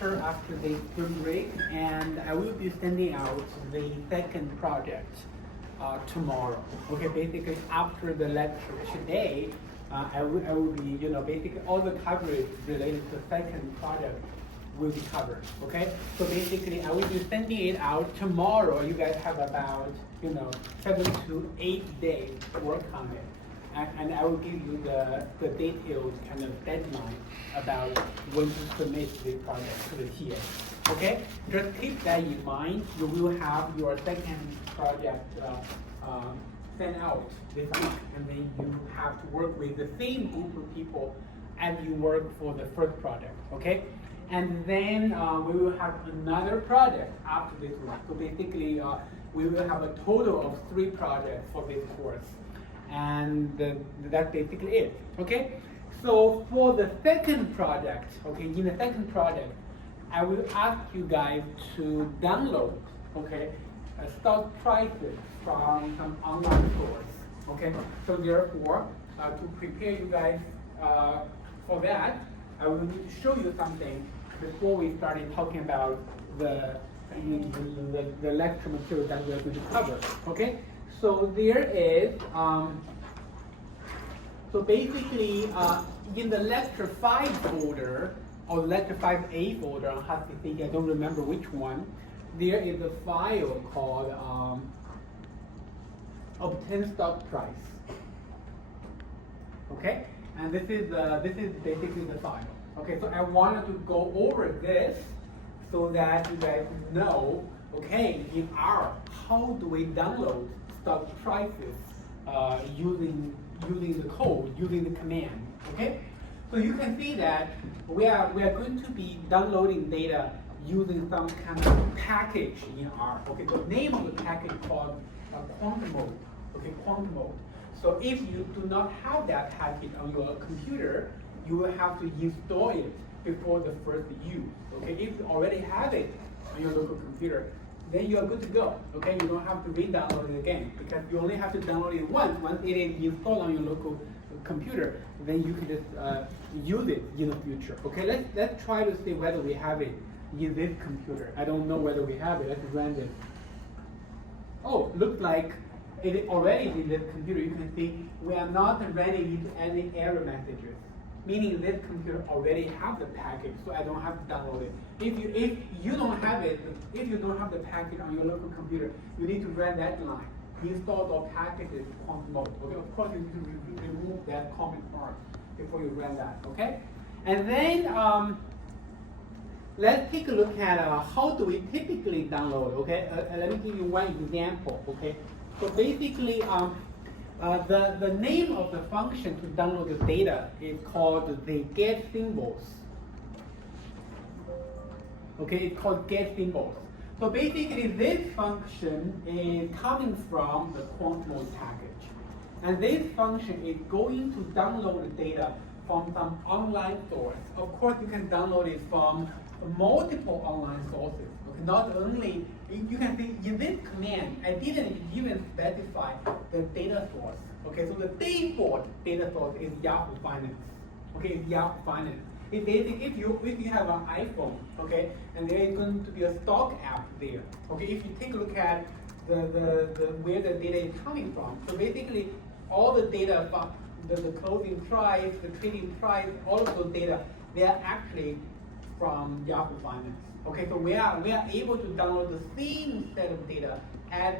lecture after the spring break, and I will be sending out the second project tomorrow. Okay, basically after the lecture today, I will be, basically all the coverage related to the second project will be covered. Okay, so basically I will be sending it out tomorrow. You guys have about 7 to 8 days to work on it. And I will give you the detailed kind of deadline about when to submit the project to the TA. Okay? Just keep that in mind. You will have your second project sent out this week, and then you have to work with the same group of people as you work for the first project. Okay? And then we will have another project after this one. So basically, we will have a total of 3 projects for this course. And that's basically it, okay? So for the second project, okay, in the second project, I will ask you guys to download, okay, stock prices from some online source, okay? So therefore, to prepare you guys for that, I will need to show you something before we started talking about the lecture material that we're going to cover, okay? So there is, so basically in the lecture 5 folder, or lecture 5A folder on HuskyCity, I don't remember which one, there is a file called obtain stock price. Okay, and this is basically the file. Okay, so I wanted to go over this so that you guys know, okay, in R, how do we download stock prices using the code, using the command, okay? So you can see that we are going to be downloading data using some kind of package in R. Okay, the name of the package is called quant mode. Okay, quant mode. So if you do not have that package on your computer, you will have to install it before the first use. Okay, if you already have it on your local computer, then you are good to go. Okay, you don't have to re-download it again because you only have to download it once. Once it is installed on your local computer, then you can just use it in the future. Okay, let's try to see whether we have it in this computer. I don't know whether we have it. Let's run this. Oh, looks like it is already in this computer. You can see we are not running into any error messages, meaning this computer already have the package, so I don't have to download it. If you don't have it, if you don't have the package on your local computer, you need to run that line. Install the packages quant mode. Okay, of course you need to remove that comment mark before you run that. Okay, and then let's take a look at how do we typically download. Okay, let me give you one example. Okay, so basically the name of the function to download the data is called the get symbols. Okay, it's called get symbols. So basically this function is coming from the quant mode package. And this function is going to download the data from some online source. Of course, you can download it from multiple online sources. Okay, not only, you can see in this command, I didn't even specify the data source. Okay, so the default data source is Yahoo Finance. Okay, it's Yahoo Finance. It's basically if you have an iPhone, okay, and there is going to be a stock app there. Okay, if you take a look at the where the data is coming from, so basically all the data from the closing price, the trading price, all of those data, they are actually from Yahoo Finance. Okay, so we are able to download the same set of data as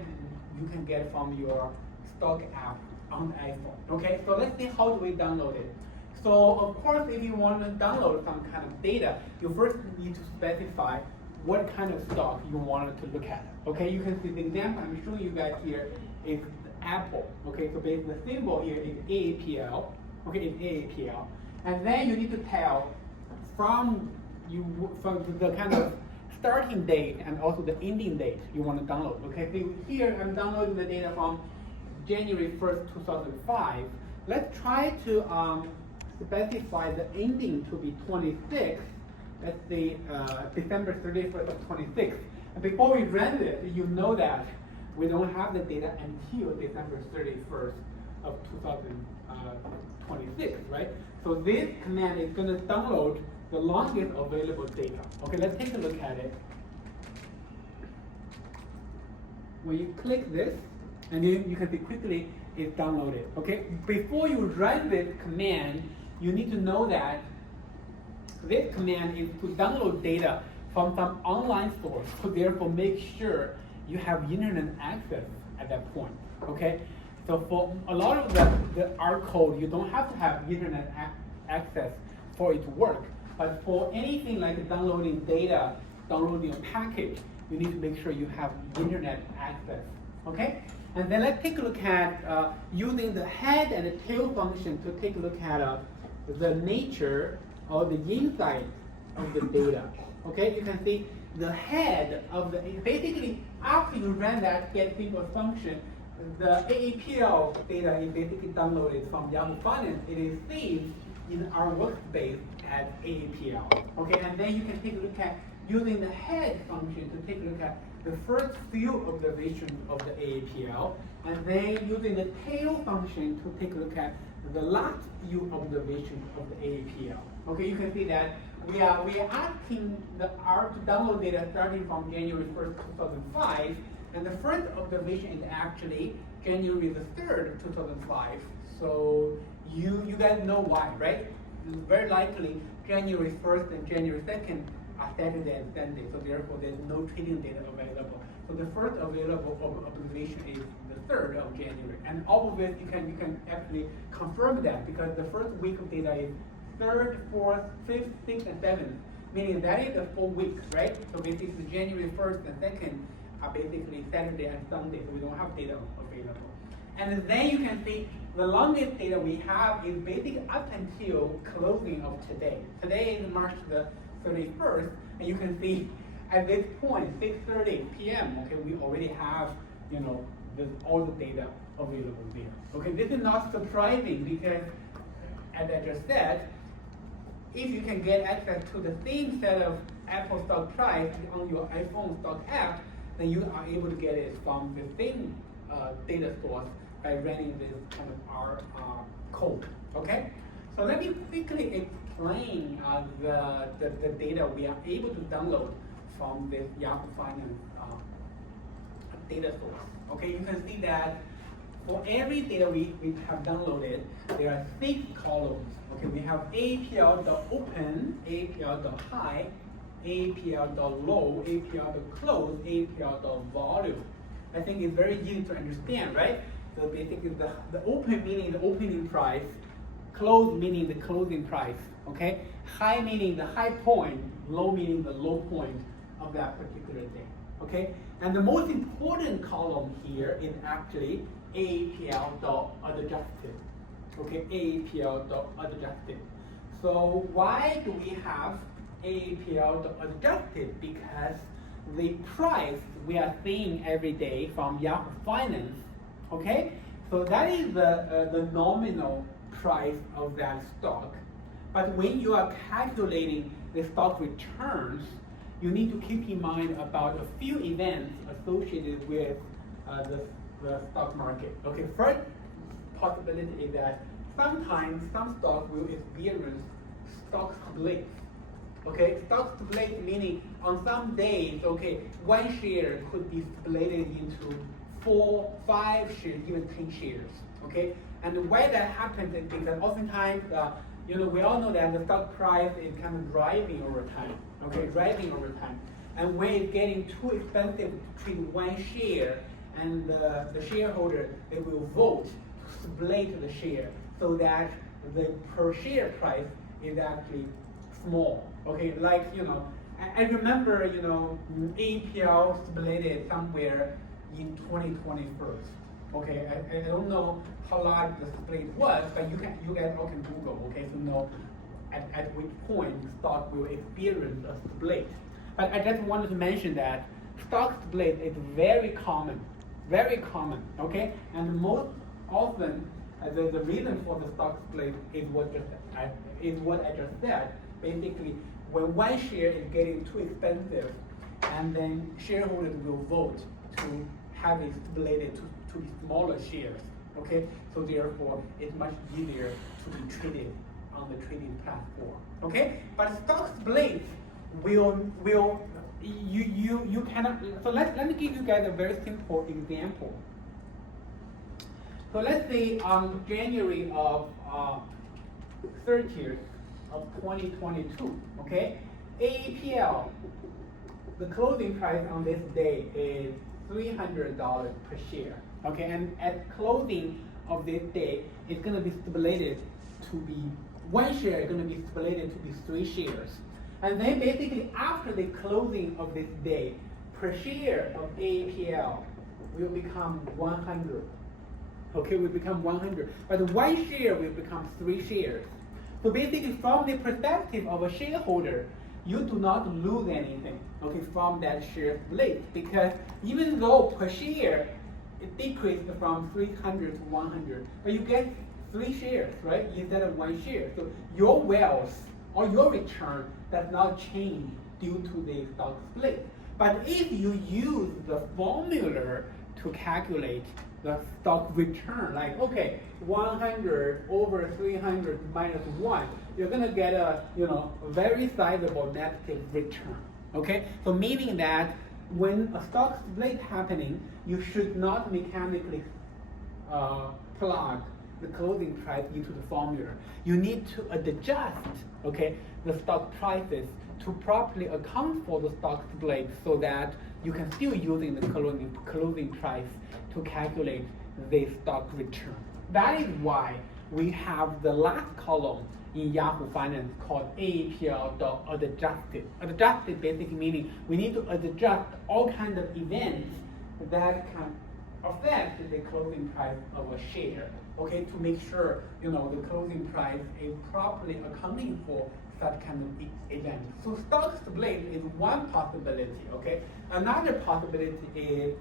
you can get from your stock app on the iPhone. Okay, so let's see how do we download it. So of course, if you want to download some kind of data, you first need to specify what kind of stock you wanted to look at. Okay, you can see the example I'm showing you guys here is Apple. Okay, so basically the symbol here is AAPL. Okay, it's AAPL, and then you need to tell from the kind of starting date and also the ending date you want to download. Okay, so here I'm downloading the data from January 1st, 2005. Let's try to specify the ending to be 26. Let's say December 31st of 26. And before we run this, you know that we don't have the data until December 31st of 2026, right? So this command is going to download the longest available data. Okay, let's take a look at it. When you click this, and then you can see quickly it's downloaded. Okay, before you run this command, you need to know that this command is to download data from some online source. So therefore, make sure you have internet access at that point. Okay, so for a lot of the R code, you don't have to have internet access for it to work. But for anything like downloading data, downloading a package, you need to make sure you have internet access. Okay, and then let's take a look at using the head and the tail function to take a look at the nature or the inside of the data. Okay, you can see the head of the, basically after you run that get people function, the AAPL data is basically downloaded from Yahoo Finance. It is saved in our workspace as AAPL. Okay, and then you can take a look at using the head function to take a look at the first few observations of the AAPL, and then using the tail function to take a look at the last few observations of the AAPL. Okay, you can see that we are asking the R to download data starting from January 1st, 2005, and the first observation is actually January the 3rd, 2005. So you guys know why, right? Very likely January 1st and January 2nd are Saturday and Sunday, so therefore there's no trading data available. So the first available observation is the 3rd of January. And all of it, you can actually confirm that because the first week of data is 3rd, 4th, 5th, 6th, and 7th, meaning that is the 4 weeks, right? So basically January 1st and 2nd are basically Saturday and Sunday, so we don't have data available. And then you can see the longest data we have is basically up until closing of today. Today is March the 31st, and you can see at this point, 6:30 p.m., okay, we already have, all the data available there. Okay, this is not surprising because, as I just said, if you can get access to the same set of Apple stock price on your iPhone stock app, then you are able to get it from the same data source by running this kind of R code. Okay, so let me quickly explain the data we are able to download from this Yahoo Finance data source. Okay, you can see that for every data we have downloaded, there are 6 columns. Okay, we have APL.open, APL.high, APL.low, APL.close, APL.volume. I think it's very easy to understand, right? So basically the open meaning the opening price, close meaning the closing price, okay? High meaning the high point, low meaning the low point of that particular day, okay? And the most important column here is actually APL.adjusted, okay? APL.adjusted. So why do we have APL.adjusted? Because the price we are seeing every day from Yahoo Finance, okay? So that is the nominal price of that stock. But when you are calculating the stock returns, you need to keep in mind about a few events associated with the stock market. Okay, first possibility is that sometimes some stock will experience stock splits. Okay, stock split meaning on some days, okay, one share could be split into 4, 5 shares, even 10 shares. Okay, and why that happens is because oftentimes, we all know that the stock price is kind of driving over time. Okay, driving over time, and when it's getting too expensive to treat one share, and the shareholder, they will vote to split the share so that the per share price is actually small. Okay, like, I remember, APL split somewhere in 2021. Okay, I don't know how large the split was, but you guys all can Google, okay, to know at which point the stock will experience a split. But I just wanted to mention that stock split is very common, okay? And most often, the reason for the stock split is what I just said. Basically, when one share is getting too expensive, and then shareholders will vote to have it split to smaller shares. Okay, so therefore it's much easier to be traded on the trading platform. Okay, but stock split will you cannot. So let me give you guys a very simple example. So let's say on January of 30th of 2022, okay, AAPL, the closing price on this day is $300 per share, okay, and at closing of this day, it's going to be split to be one share, going to be split to be 3 shares, and then basically after the closing of this day, per share of AAPL will become 100. Okay, will become 100, but 1 share will become 3 shares. So basically, from the perspective of a shareholder, you do not lose anything, okay, from that share split, because even though per share it decreased from 300 to 100, but you get 3 shares, right, instead of 1 share. So your wealth or your return does not change due to the stock split. But if you use the formula to calculate the stock return, like, okay, 100 over 300 minus 1, you're going to get a very sizable negative return. Okay, so meaning that when a stock split happening, you should not mechanically plug the closing price into the formula. You need to adjust, okay, the stock prices to properly account for the stock split, so that you can still using the closing price to calculate the stock return. That is why we have the last column in Yahoo Finance called AAPL.adjusted. Adjusted basically meaning we need to adjust all kinds of events that can affect the closing price of a share, okay, to make sure the closing price is properly accounting for such kind of event. So stock split is one possibility, okay. Another possibility is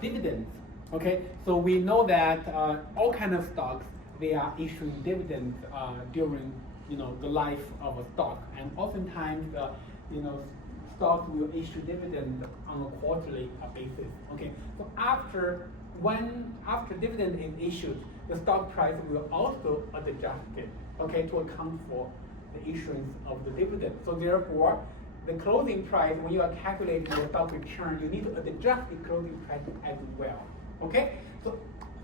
dividends, okay. So we know that all kind of stocks, they are issuing dividends during the life of a stock, and oftentimes stock will issue dividends on a quarterly basis. Okay, so after dividend is issued, the stock price will also adjust it, okay, to account for the issuance of the dividend. So therefore, the closing price, when you are calculating your stock return, you need to adjust the closing price as well. Okay, so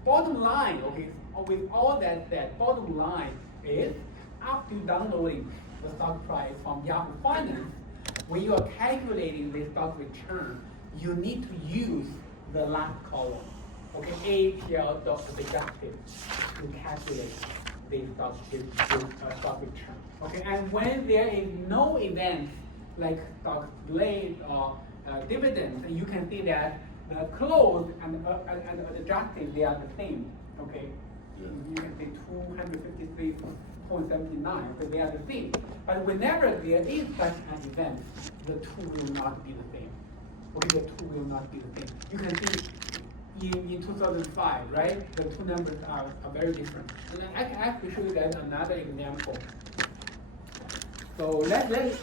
bottom line, okay, with all that said, bottom line is after downloading the stock price from Yahoo Finance, when you are calculating the stock return, you need to use the last column, okay, AAPL.adjusted, to calculate the stock return. Okay, and when there is no event like stock split or dividends, and you can see that the closed and adjusted, they are the same. Okay, you can see 253.79, so they are the same. But whenever there is such an event, the two will not be the same. Okay, the two will not be the same. You can see in 2005, right? The two numbers are very different. And then I can actually show you guys another example. So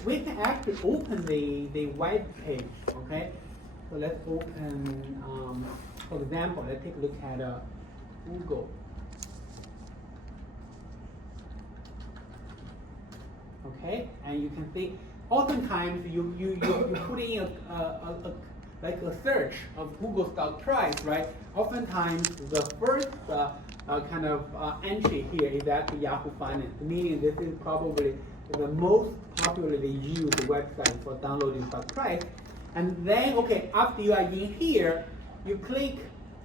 we can actually open the web page, okay? So let's open, for example, let's take a look at Google. Okay, and you can see oftentimes you put in a search of Google stock price, right? Oftentimes the first kind of entry here is actually Yahoo Finance, meaning this is probably the most popularly used website for downloading stock price. And then, okay, after you are in here, you click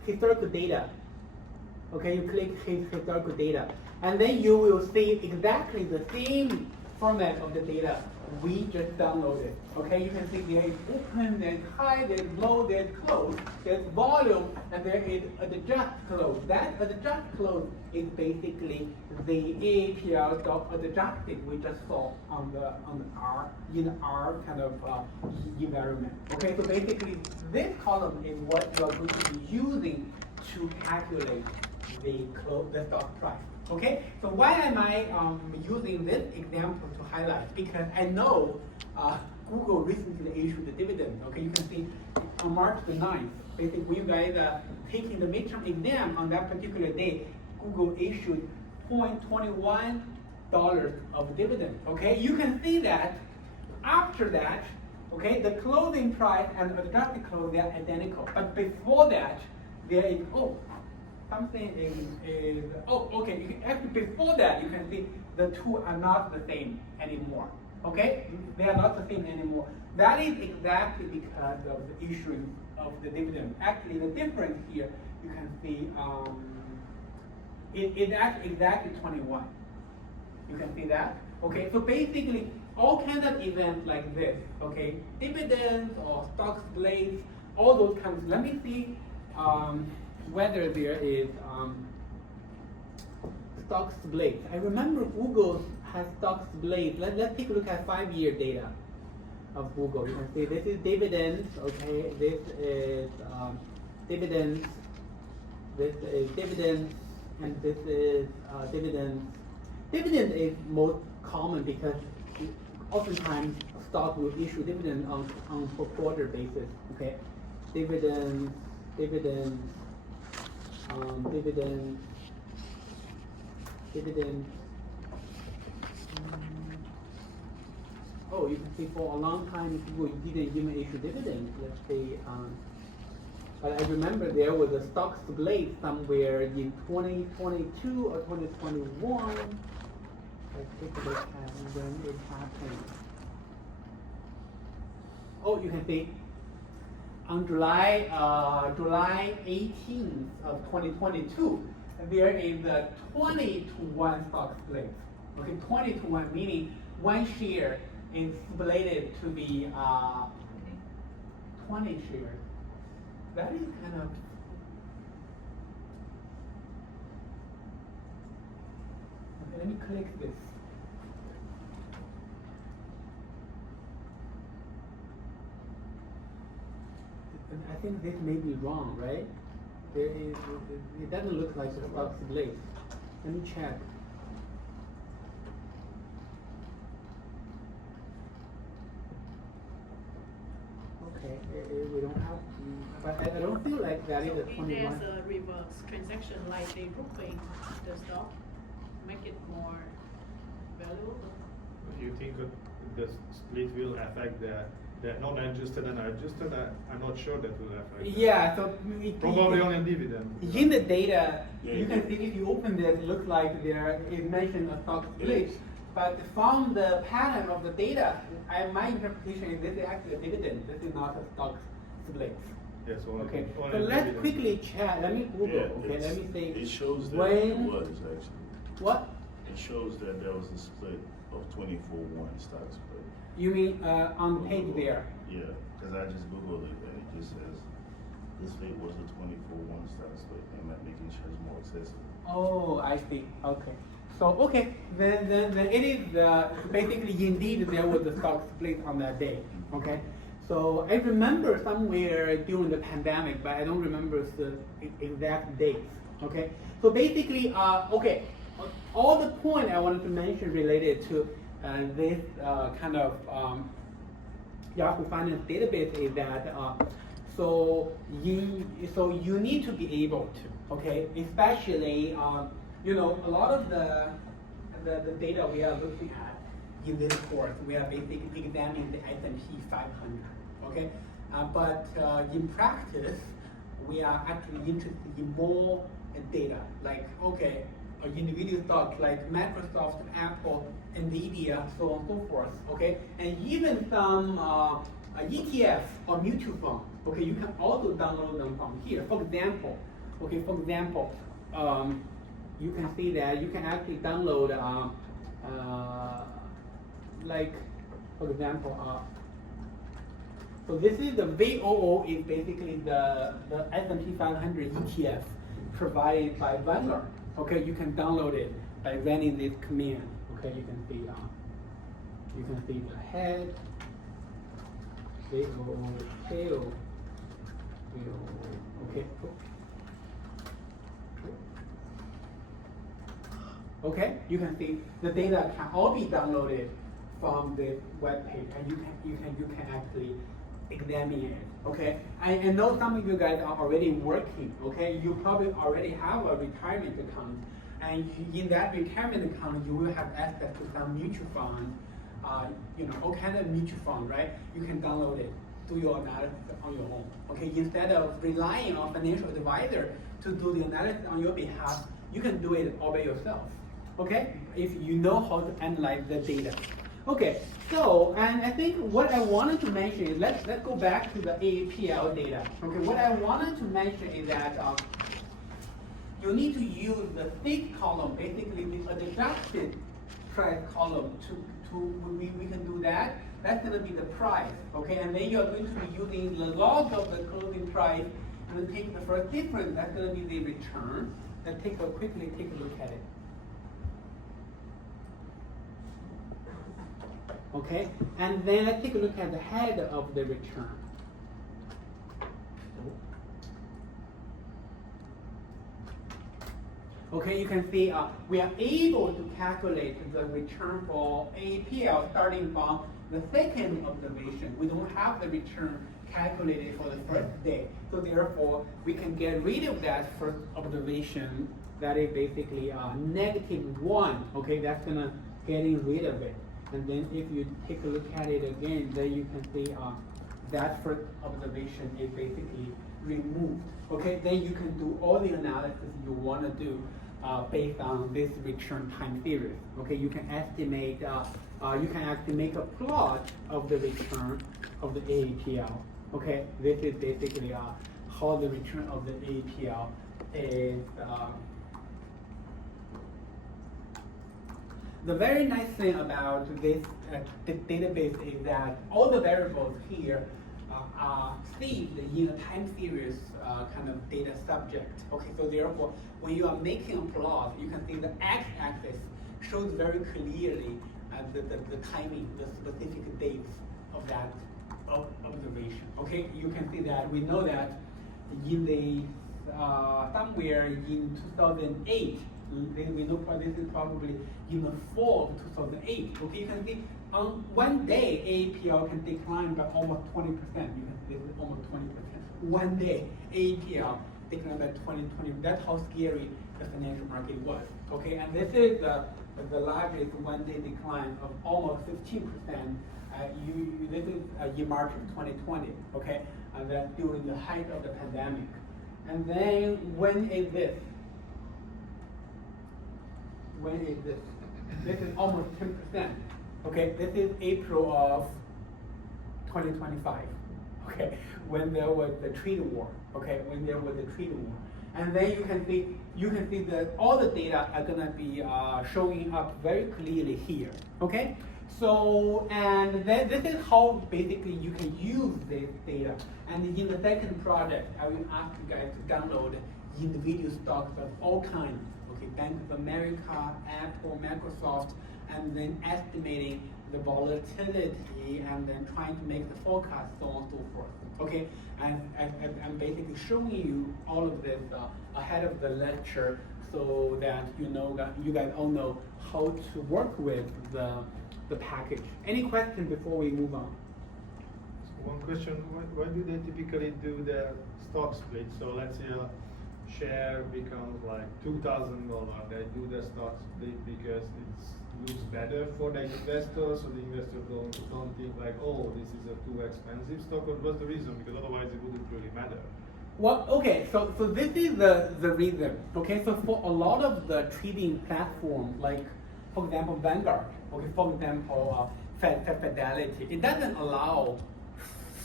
historical data. Okay, you click historical data, and then you will see exactly the same format of the data we just downloaded. Okay, you can see there is open, there's high, there's low, there's close, there's volume, and there is adjust close. That adjust close is basically the AAPL.adjusted we just saw on our kind of environment. Okay, so basically this column is what you are going to be using to calculate the stock price. Okay, so why am I using this example to highlight? Because I know Google recently issued the dividend. Okay, you can see on March the 9th, basically when you guys are taking the midterm exam on that particular day, Google issued $0.21 of dividend. Okay, you can see that after that, okay, the closing price and adjusted close, they are identical. But before that, there is something is okay. Actually, before that, you can see the two are not the same anymore. Okay, they are not the same anymore. That is exactly because of the issue of the dividend. Actually, the difference here, you can see it's actually exactly 21. You can see that. Okay, so basically, all kinds of events like this, okay, dividends or stock splits, all those kinds. Let me see whether there is stock splits. I remember Google has stock splits. Let's take a look at 5-year data of Google. You can see this is dividends, okay, this is dividends, this is dividends, and this is dividends. Dividend is most common because oftentimes stock will issue dividend on per quarter basis. Okay, dividends, dividends, dividends, dividends. Oh, you can see for a long time people didn't even issue dividends. Let's say, but I remember there was a stock split somewhere in 2022 or 2021. Let's take a look at when it happened. Oh, you can see on July 18th of 2022, there is a 20-to-1 stock split. Okay, 20-to-1 meaning one share is splitted to be 20 shares. That is kind of okay. Let me click this. I think this may be wrong, right? There is. It doesn't look like a stock split. Let me check. Okay, we don't have, but I don't feel like that is a 21. There's a reverse transaction like they grouping the stock, make it more valuable. Do you think the split will affect the non-adjusted and adjusted? I'm not sure that will affect. Yeah, so probably on a dividend. In the data, you can see if you open this, it looks like there is mentioned a stock split. But from the pattern of the data, my interpretation is this is actually a dividend. This is not a stock split. Yes. Okay. So let's quickly check. Let me Google. Yeah, okay. Let me see. It shows that when, it was actually. What? It shows that there was a split of 24-1 stock split. You mean on the page there? Yeah, because I just Googled it and it just says this rate was a 24-1 stock split and making shares more accessible. Oh, I see. Okay. So okay, then it is basically indeed there was a stock split on that day. Okay. So I remember somewhere during the pandemic, but I don't remember the exact dates. Okay. So basically, okay, all the point I wanted to mention related to this kind of Yahoo Finance database is that so you need to be able to, okay, especially you know, a lot of the data we are looking at in this course, we are basically examining the S&P 500, okay? But in practice, we are actually interested in more data, like, okay, individual stocks like Microsoft, Apple, Nvidia, so on and so forth, okay? And even some ETF or mutual fund, okay, you can also download them from here. For example, you can see that you can actually download, like, for example, so this is the VOO is basically the S&P 500 ETF provided by Vanguard. Okay, you can download it by running this command. Okay, you can see the head, VOO, tail, okay. Okay, you can see the data can all be downloaded from the web page, and you can actually examine it. Okay, I know some of you guys are already working. Okay, you probably already have a retirement account, And in that retirement account, you will have access to some mutual fund, all kind of mutual fund, right? You can download it, do your analysis on your own. Okay, instead of relying on financial advisor to do the analysis on your behalf, you can do it all by yourself. Okay, if you know how to analyze the data. Okay, so and I think what I wanted to mention is let's go back to the AAPL data. Okay, what I wanted to mention is that you need to use the thick column, basically the adjusted price column we can do that. That's going to be the price, okay? And then you're going to be using the log of the closing price and then take the first difference. That's going to be the return. Let's quickly take a look at it. Okay, and then let's take a look at the head of the return. Okay, you can see we are able to calculate the return for APL starting from the second observation. We don't have the return calculated for the first day. So therefore, we can get rid of that first observation. That is basically -1. Okay, that's gonna getting rid of it. And then if you take a look at it again, then you can see that first observation is basically removed. Okay, then you can do all the analysis you want to do based on this return time series. Okay, you can estimate, you can actually make a plot of the return of the AAPL. Okay, this is basically how the return of the AAPL is. The very nice thing about this database is that all the variables here are saved in a time series kind of data subject. Okay, so therefore, when you are making a plot, you can see the x-axis shows very clearly the timing, the specific dates of that observation. Okay, you can see that we know that in the somewhere in 2008. We know this is probably in the fall of 2008. Okay, you can see on one day AAPL can decline by almost 20%. You can see this is almost 20%. One day AAPL declined by 20%. That's how scary the financial market was. Okay, and this is the largest one-day decline of almost 15%. This is in March of 2020. Okay, and that's during the height of the pandemic. And then when is this? When is this? This is almost 10%. Okay, this is April of 2025. Okay, when there was the trade war. Okay, when there was the trade war, and then you can see that all the data are gonna be showing up very clearly here. Okay, so and then this is how basically you can use this data. And in the second project, I will ask you guys to download individual stocks of all kinds. Okay, Bank of America, Apple, Microsoft, and then estimating the volatility and then trying to make the forecast, so on and so forth. Okay, and I'm basically showing you all of this ahead of the lecture so that you guys all know how to work with the package. Any question before we move on? One question, why do they typically do the stock split? So let's say a share becomes like $2,000, they do the stock split because it looks better for the investors, so the investors don't think like, oh, this is a too expensive stock, or what's the reason? Because otherwise it wouldn't really matter. Well, okay, so this is the reason. Okay, so for a lot of the trading platforms, like for example Vanguard, okay, for example Fidelity, it doesn't allow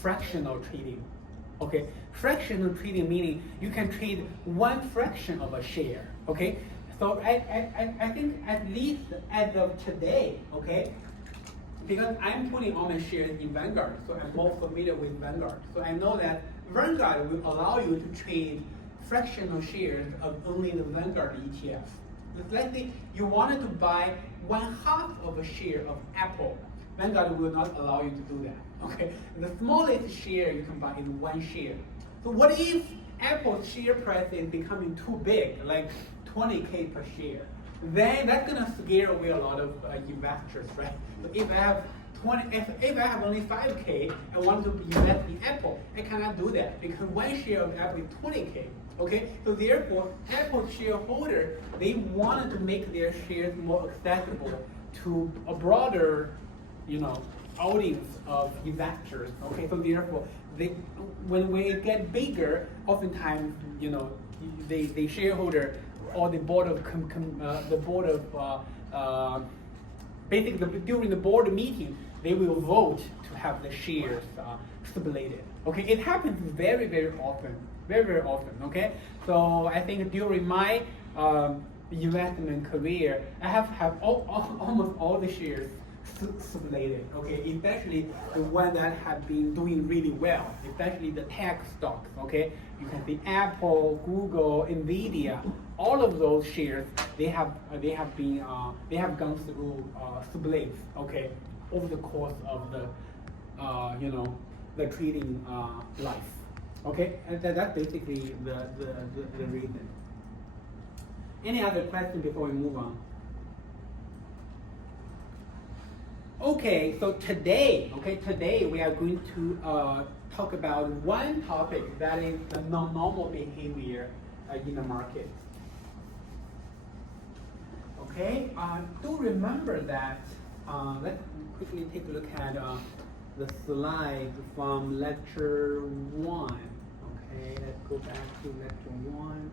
fractional trading. Okay, fractional trading meaning you can trade one fraction of a share. Okay, so I think at least as of today, okay, because I'm putting all my shares in Vanguard, so I'm more familiar with Vanguard. So I know that Vanguard will allow you to trade fractional shares of only the Vanguard ETF. Let's say you wanted to buy 1/2 of a share of Apple. Vanguard will not allow you to do that. Okay, the smallest share you can buy is 1 share. So what if Apple's share price is becoming too big, like 20K per share? Then that's gonna scare away a lot of investors, right? So if I have if I have only 5K, I want to invest in Apple, I cannot do that because one share of Apple is 20K. Okay, so therefore, Apple shareholder, they wanted to make their shares more accessible to a broader, audience of investors. Okay, so therefore, when it get bigger, oftentimes, the shareholder or the board of basically during the board meeting, they will vote to have the shares stipulated. Okay, it happens very, very often. Very, very often, okay? So I think during my investment career, I have almost all the shares stipulated, okay? Especially the one that have been doing really well, especially the tech stocks, okay? You can see Apple, Google, Nvidia, all of those shares, they have gone through splits, okay, over the course of the the trading life. Okay, and that's basically the reason. Any other question before we move on? Okay, so today we are going to talk about one topic that is the non-normal behavior in the market. Okay, do remember that. Let's quickly take a look at the slide from lecture 1. Okay, let's go back to lecture 1.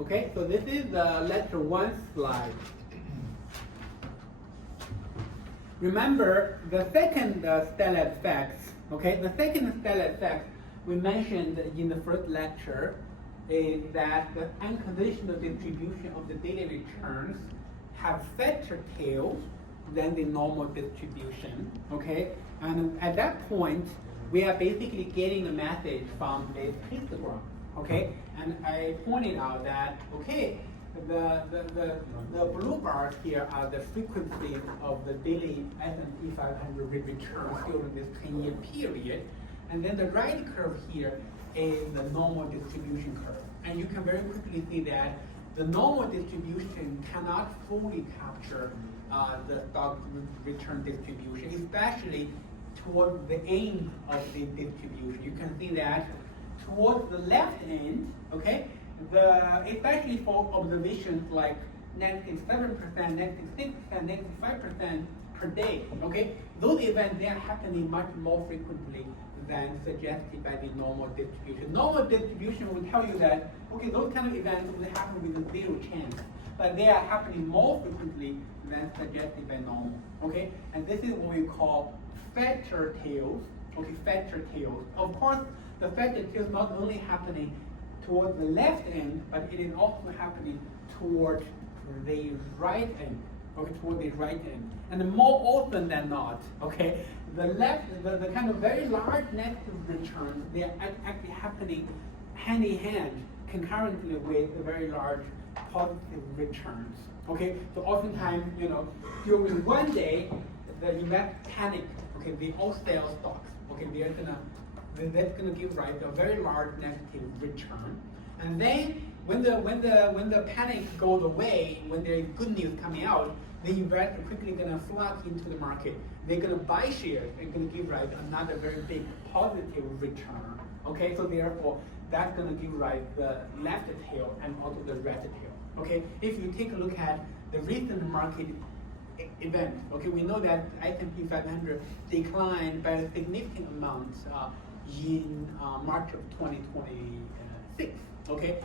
Okay, so this is the lecture 1 slide. Remember the second stellar effect, okay? The second stellar effect we mentioned in the first lecture is that the unconditional distribution of the daily returns have fatter tails than the normal distribution, okay? And at that point, we are basically getting a message from this histogram, okay? And I pointed out that, okay, the blue bars here are the frequencies of the daily S&P 500 returns during this 10-year period. And then the right curve here is the normal distribution curve. And you can very quickly see that the normal distribution cannot fully capture the stock return distribution, especially towards the end of the distribution. You can see that towards the left end, okay, especially for observations like -7%, -6%, -5% per day, okay, those events, they are happening much more frequently than suggested by the normal distribution. Normal distribution will tell you that, okay, those kind of events will happen with a 0 chance, but they are happening more frequently than suggested by normal, okay? And this is what we call fatter tails, okay, fatter tails. Of course, the fatter tails not only happening towards the left end, but it is also happening toward the right end, okay, toward the right end. And more often than not, okay, the kind of very large negative returns, they are actually happening hand in hand, concurrently with the very large positive returns. Okay, so oftentimes, during one day, the investors panic. Okay, they all sell stocks. Okay, that's gonna give rise to a very large negative return. And then when the panic goes away, when there is good news coming out, the investors are quickly gonna flock into the market. They're gonna buy shares and gonna give rise to another very big positive return. Okay, so therefore that's gonna give rise to the left tail and also the right tail. Okay, if you take a look at the recent market event, okay, we know that S&P 500 declined by a significant amount in March of 2026. Okay,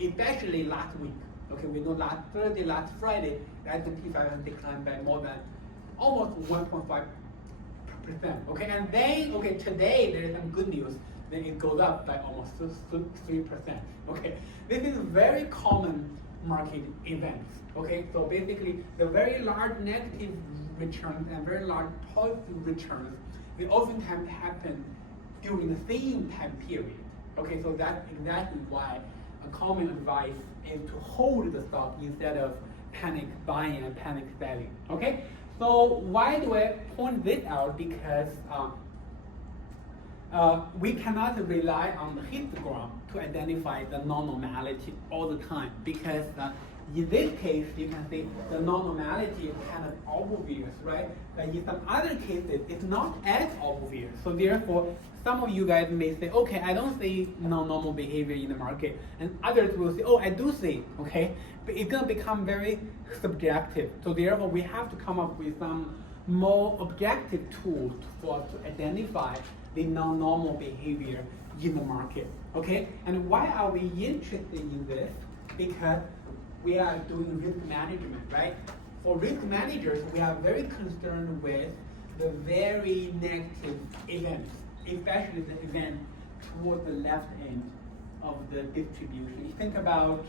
especially last week. Okay, we know last Thursday, last Friday, the S&P 500 declined by more than almost 1.5%. Okay, and then today there is some good news. Then it goes up by almost 3%. Okay, this is a very common market events. Okay, so basically the very large negative returns and very large positive returns, they oftentimes happen during the same time period. Okay, so that's exactly why a common advice is to hold the stock instead of panic buying and panic selling. Okay, so why do I point this out? Because we cannot rely on the histogram to identify the normality all the time, because In this case, you can see the non-normality is kind of obvious, right? But in some other cases, it's not as obvious. So therefore, some of you guys may say, okay, I don't see non-normal behavior in the market. And others will say, oh, I do see, okay? But it's gonna become very subjective. So therefore, we have to come up with some more objective tools to identify the non-normal behavior in the market, okay? And why are we interested in this? Because we are doing risk management, right? For risk managers, we are very concerned with the very negative events, especially the event toward the left end of the distribution. You think about,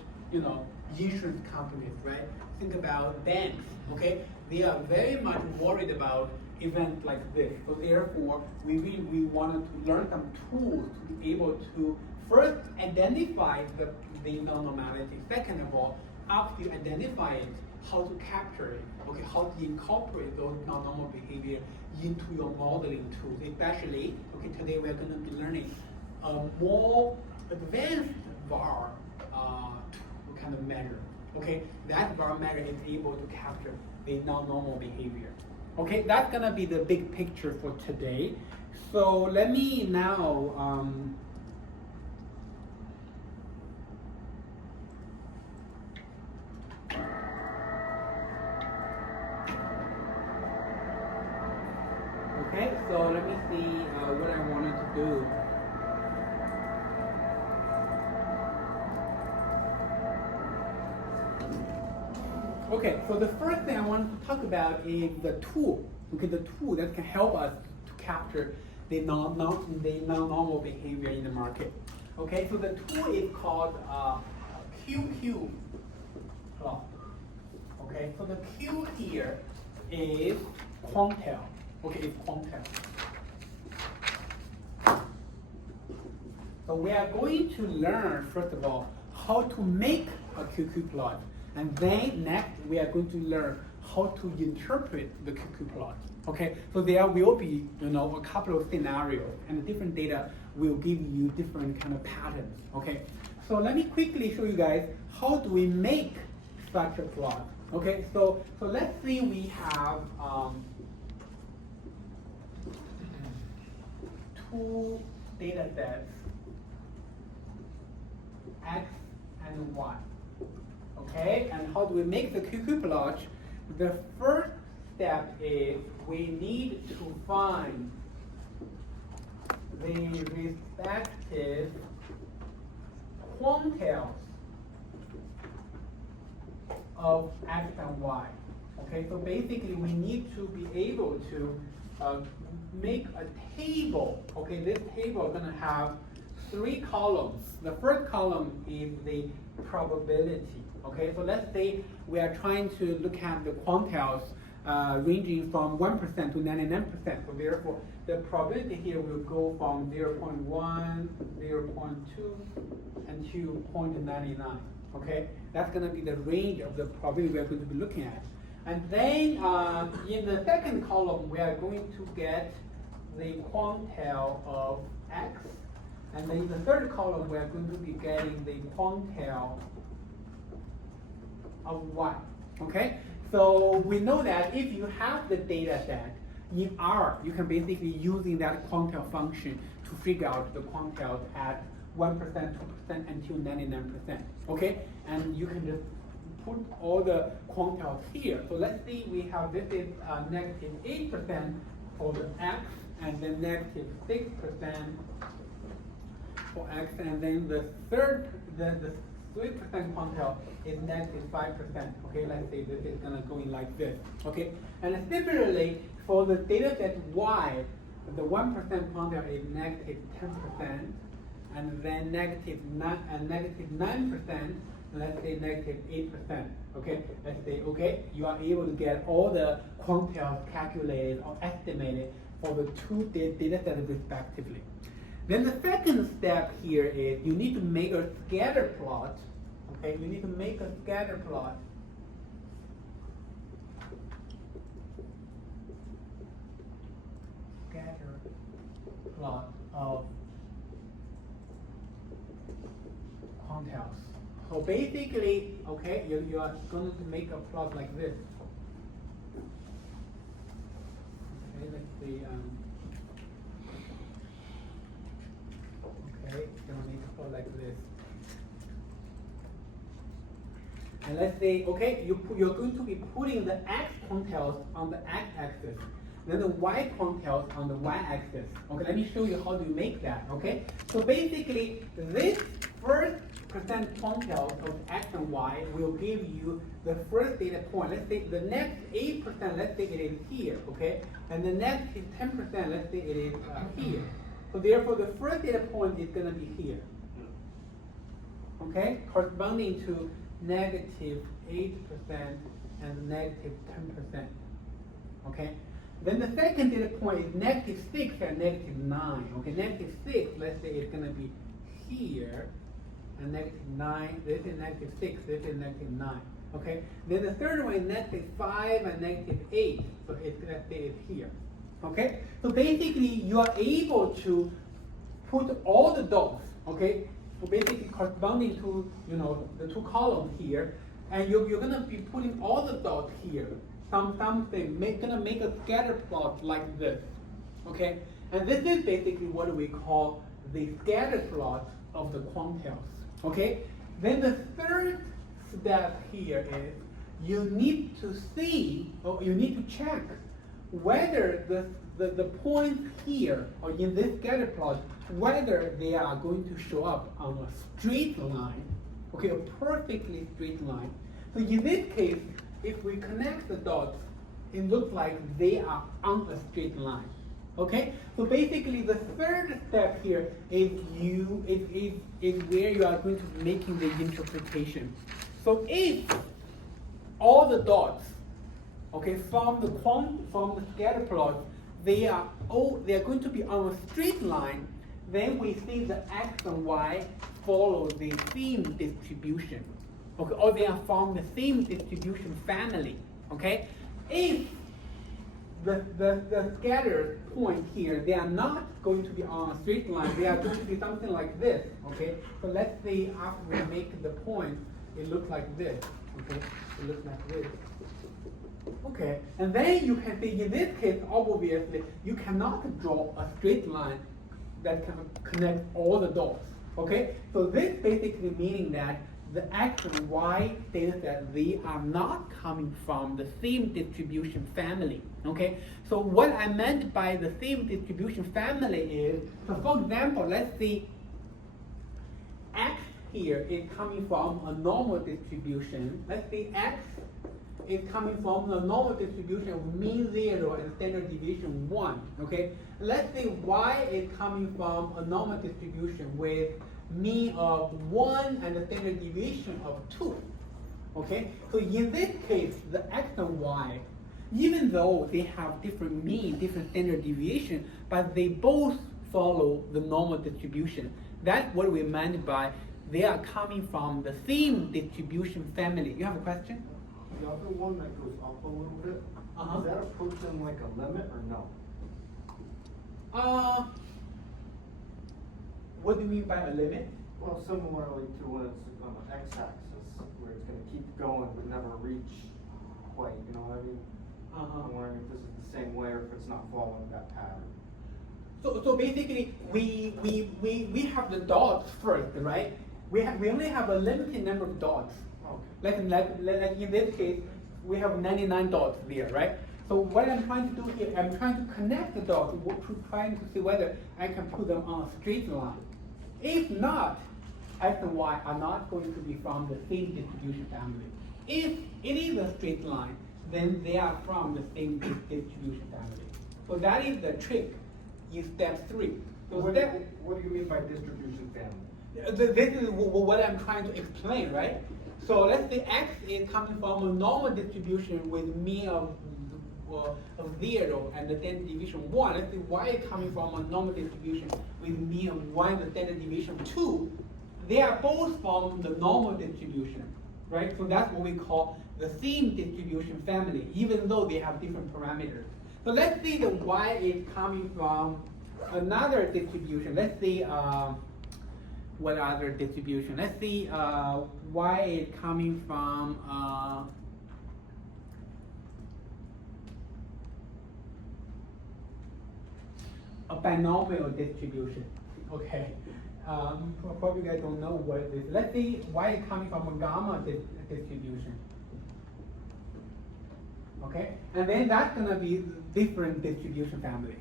insurance companies, right? Think about banks, okay? They are very much worried about events like this. So therefore, we wanted to learn some tools to be able to first identify the non-normality. Second of all, after you identify it, how to capture it, okay, how to incorporate those non-normal behavior into your modeling tools. Especially, okay, today we're going to be learning a more advanced VAR kind of measure. Okay, that VAR measure is able to capture the non-normal behavior. Okay, that's gonna be the big picture for today. So let me now okay, so let me see what I wanted to do. Okay, so the first thing I want to talk about is the tool. Okay, the tool that can help us to capture the non-normal behavior in the market. Okay, so the tool is called QQ plot. Okay, so the Q here is quantile. Okay, it's quantile. So we are going to learn, first of all, how to make a QQ plot. And then next, we are going to learn how to interpret the QQ plot. Okay, so there will be, a couple of scenarios, and different data will give you different kind of patterns. Okay, so let me quickly show you guys how do we make such a plot. Okay, so let's say we have two data sets, X and Y. Okay, and how do we make the QQ plot? The first step is we need to find the respective quantiles of X and Y. Okay, so basically we need to be able to make a table. Okay, this table is going to have 3 columns. The first column is the probability. Okay, so let's say we are trying to look at the quantiles ranging from 1% to 99%. So therefore, the probability here will go from 0.1, 0.2, and to 0.99. Okay, that's going to be the range of the probability we are going to be looking at. And then in the second column, we are going to get the quantile of X. And then in the third column, we are going to be getting the quantile of Y. Okay? So we know that if you have the data set in R, you can basically using that quantile function to figure out the quantiles at 1%, 2% until 99%. Okay? And you can just put all the quantiles here. So let's see, we have this is negative 8% for the X, and then negative 6% for X, and then the 3% quantile is negative 5%. Okay, let's say this is gonna go in like this. Okay, and similarly for the data set Y, the 1% quantile is negative 10%, and then negative 9%. Let's say negative 8%. Okay, let's say okay, you are able to get all the quantiles calculated or estimated for the two data sets respectively. Then the second step here is you need to make a scatter plot. Okay, you need to make a scatter plot. Scatter plot of quantiles So basically, okay, you are going to make a plot like this. Okay, let's see. Okay, gonna make a plot like this. And let's say, okay, you're going to be putting the x quantiles on the x-axis, then the y quantiles on the y-axis. Okay, let me show you how to make that. Okay, so basically, this first percent quantiles of x and y will give you the first data point. Let's say the next 8%, let's say it is here, okay, and the next is 10%, let's say it is here. So therefore, the first data point is going to be here. Okay, corresponding to negative 8% and negative 10%. Okay? Then the second data point is negative 6 and negative 9. Okay, negative 6, let's say it's going to be here, and negative 9, this is negative 6, this is negative 9. Okay? Then the third one is negative 5 and negative 8, so let's say it's here. Okay? So basically, you are able to put all the dots, okay? So basically corresponding to, the two columns here, and you're gonna be putting all the dots here. Something gonna make a scatter plot like this, okay? And this is basically what we call the scatter plot of the quantiles, okay? Then the third step here is you need to see, or you need to check whether the points here, or in this scatter plot, whether they are going to show up on a straight line, okay, a perfectly straight line. So in this case, if we connect the dots, it looks like they are on a straight line. Okay? So basically the third step here is where you are going to be making the interpretation. So if all the dots, okay, from the scatter plot, they are going to be on a straight line, then we see the x and y follow the same distribution, okay, or they are from the same distribution family, okay. If the scattered point here, they are not going to be on a straight line, they are going to be something like this, okay. So let's say after we make the point, it looks like this, okay, it looks like this. Okay, and then you can see in this case, obviously, you cannot draw a straight line that can connect all the dots. Okay, so this basically meaning that the x and y data set, they are not coming from the same distribution family. Okay, so what I meant by the same distribution family is, so for example, let's see x here is coming from a normal distribution. Let's say x is coming from the normal distribution of mean 0 and standard deviation 1, okay? Let's say y is coming from a normal distribution with mean of 1 and a standard deviation of 2, okay? So in this case, the x and y, even though they have different mean, different standard deviation, but they both follow the normal distribution. That's what we meant by they are coming from the same distribution family. You have a question? The other one that goes up a little bit, is that approaching like a limit or no? What do you mean by a limit? Well, similarly to when it's on the x-axis, where it's going to keep going but never reach quite, you know what I mean? I'm wondering if this is the same way or if it's not following that pattern. So basically, we have the dots first, right? We only have a limited number of dots. Like in this case, we have 99 dots there, right? So what I'm trying to do here, I'm trying to connect the dots, trying to see whether I can put them on a straight line. If not, x and y are not going to be from the same distribution family. If it is a straight line, then they are from the same distribution family. So that is the trick in step 3. So what do you mean by distribution family? This is what I'm trying to explain, right? So let's say x is coming from a normal distribution with mean of 0 and the standard deviation 1. Let's say y is coming from a normal distribution with mean of 1 and the standard deviation 2. They are both from the normal distribution, right? So that's what we call the same distribution family, even though they have different parameters. So let's say the y is coming from another distribution. Let's say what other distribution? Let's see y is coming from a binomial distribution. Okay. Probably you guys don't know what it is. Let's see y is coming from a gamma distribution. Okay, and then that's gonna be different distribution family.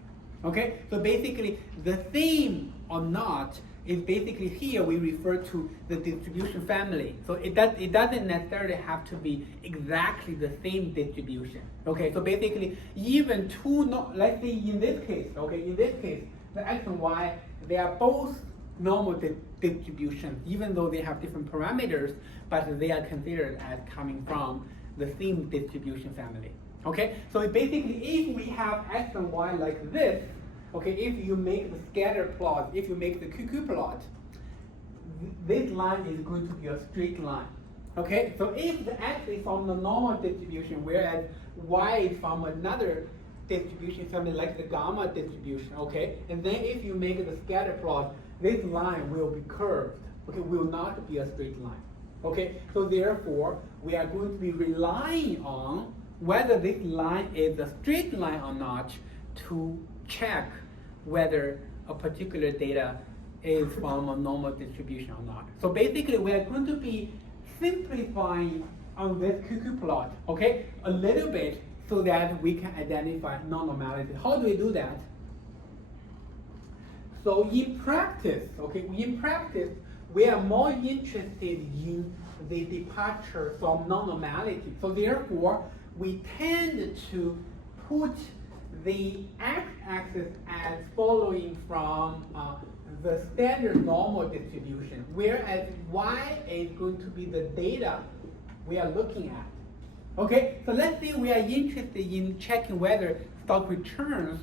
Okay, so basically the theme or not is basically here we refer to the distribution family. So it doesn't necessarily have to be exactly the same distribution. Okay, so basically even two, let's say in this case, okay, in this case, the x and y, they are both normal distributions, even though they have different parameters, but they are considered as coming from the same distribution family. Okay, so basically if we have x and y like this, okay, if you make the scatter plot, if you make the QQ plot, this line is going to be a straight line. Okay, so if the x is from the normal distribution, whereas y is from another distribution family like the gamma distribution, okay, and then if you make the scatter plot, this line will be curved, okay, will not be a straight line. Okay, so therefore, we are going to be relying on whether this line is a straight line or not to check whether a particular data is from a normal distribution or not. So basically, we are going to be simplifying on this QQ plot, okay, a little bit so that we can identify non-normality. How do we do that? So in practice, okay, we are more interested in the departure from non-normality. So therefore, we tend to put the x-axis as following from the standard normal distribution, whereas y is going to be the data we are looking at. Okay, so let's say we are interested in checking whether stock returns,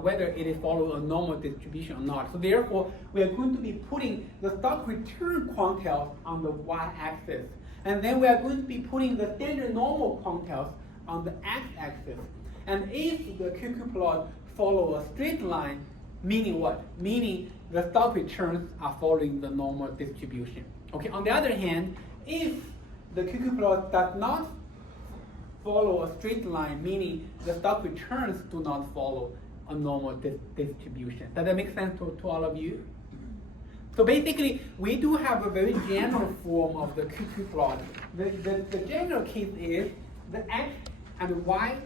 whether it is follow a normal distribution or not. So therefore, we are going to be putting the stock return quantiles on the y-axis, and then we are going to be putting the standard normal quantiles on the x-axis. And if the QQ plot follow a straight line, meaning what? Meaning the stock returns are following the normal distribution. Okay. On the other hand, if the QQ plot does not follow a straight line, meaning the stock returns do not follow a normal distribution. Does that make sense to all of you? So basically, we do have a very general form of the QQ plot. The general case is the x and y,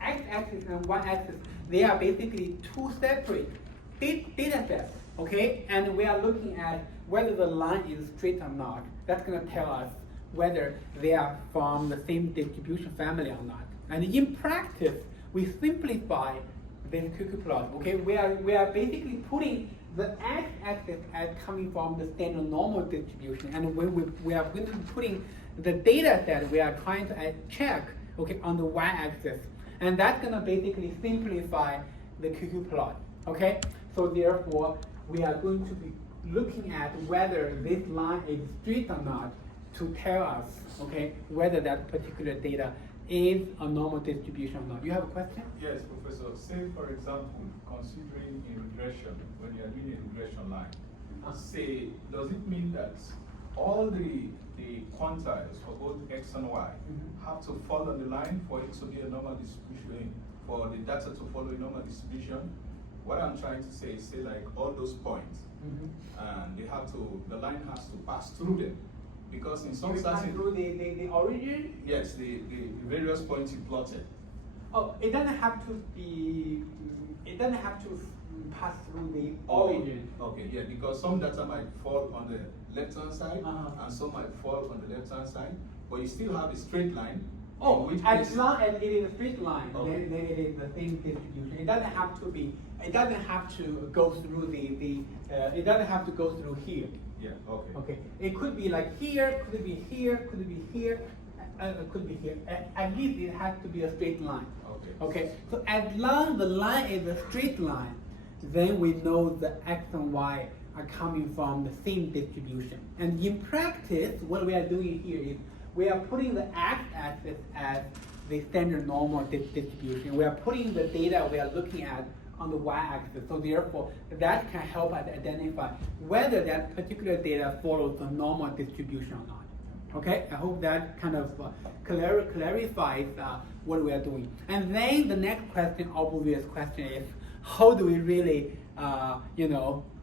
x-axis and y-axis, they are basically two separate data sets, okay? And we are looking at whether the line is straight or not. That's going to tell us whether they are from the same distribution family or not. And in practice, we simplify this QQ plot, okay? We are basically putting the x-axis as coming from the standard normal distribution, and we are going to be putting the data set we are trying to check, okay, on the y-axis. And that's going to basically simplify the QQ plot, okay? So therefore, we are going to be looking at whether this line is straight or not to tell us, okay, whether that particular data is a normal distribution or not. You have a question? Yes, Professor. Say, for example, considering in regression, when you are doing a regression line, say, does it mean that all the quantiles for both x and y have to fall on the line for it to be a normal distribution, for the data to follow a normal distribution? What I'm trying to say is, say, like all those points, and they have to, the line has to pass through them. Because in some certain... through the origin? Yes, the various points you plotted. Oh, it doesn't have to be, it doesn't have to pass through the origin. Okay, yeah, because some data might fall on the left-hand side, and some might fall on the left-hand side, but you still have a straight line. Oh, as long as it is a straight line, okay, then it is the same distribution. It doesn't have to be, it doesn't have to go through it doesn't have to go through here. Yeah, okay. Okay, it could be like here, could it be here, could it be here, could be here. At least it has to be a straight line. Okay. Okay, so as long as the line is a straight line, then we know the x and y are coming from the same distribution. And in practice, what we are doing here is we are putting the x-axis as the standard normal distribution. We are putting the data we are looking at on the y-axis. So therefore, that can help us identify whether that particular data follows the normal distribution or not. Okay, I hope that kind of clarifies what we are doing. And then the next question, obvious question is, how do we really,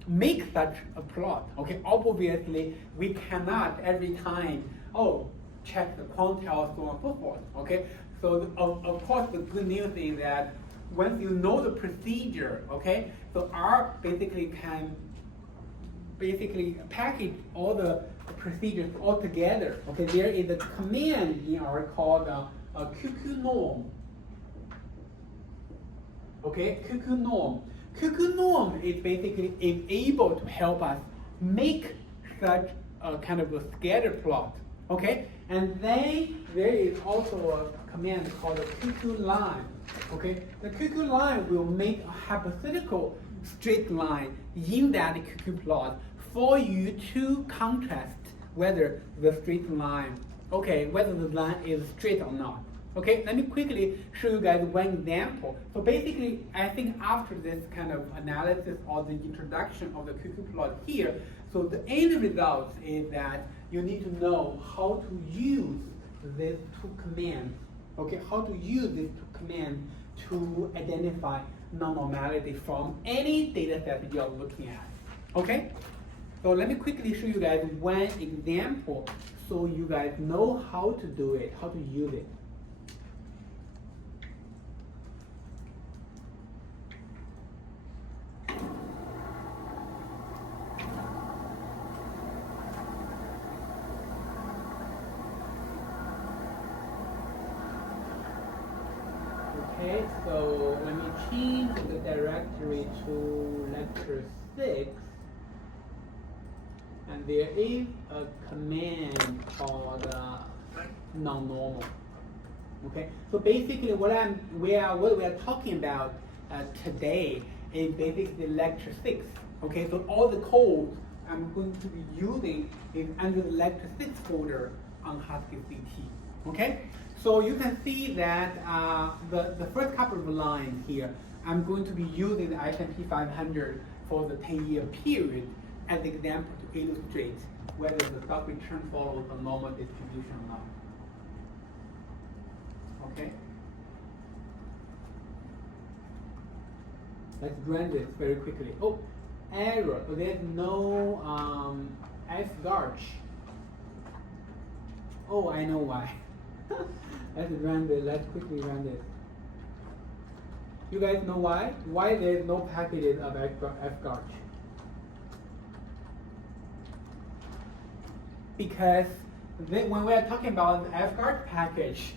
make such a plot? Okay, obviously we cannot every time, check the quantile, so on and so forth. Okay, so of course the good news is that once you know the procedure, okay, so R basically can package all the procedures all together. Okay, there is a command in R called a QQ norm. Okay, QQ norm. QQ norm is basically able to help us make such a kind of a scatter plot. Okay, and then there is also a command called a QQ line. Okay, the QQ line will make a hypothetical straight line in that QQ plot for you to contrast whether the straight line, whether the line is straight or not. Okay, let me quickly show you guys one example. So basically, I think after this kind of analysis or the introduction of the QQ plot here, so the end result is that you need to know how to use these two commands. Okay, how to use these two commands to identify non-normality from any data set you are looking at. Okay, so let me quickly show you guys one example so you guys know how to do it, how to use it. Okay, so let me change the directory to lecture 6. And there is a command called non-normal. Okay, so basically what we are talking about today is basically lecture 6. Okay, so all the code I'm going to be using is under the lecture 6 folder on Husky CT. Okay, so you can see that the first couple of lines here, I'm going to be using the S&P 500 for the 10-year period as an example to illustrate whether the stock return follows a normal distribution or not. Okay? Let's run this very quickly. Oh, error. So there's no F-Garch. Oh, I know why. Let's run this. Let's quickly run this. You guys know why? Why there's no packages of F-Garch? Because when we are talking about the F-Garch package,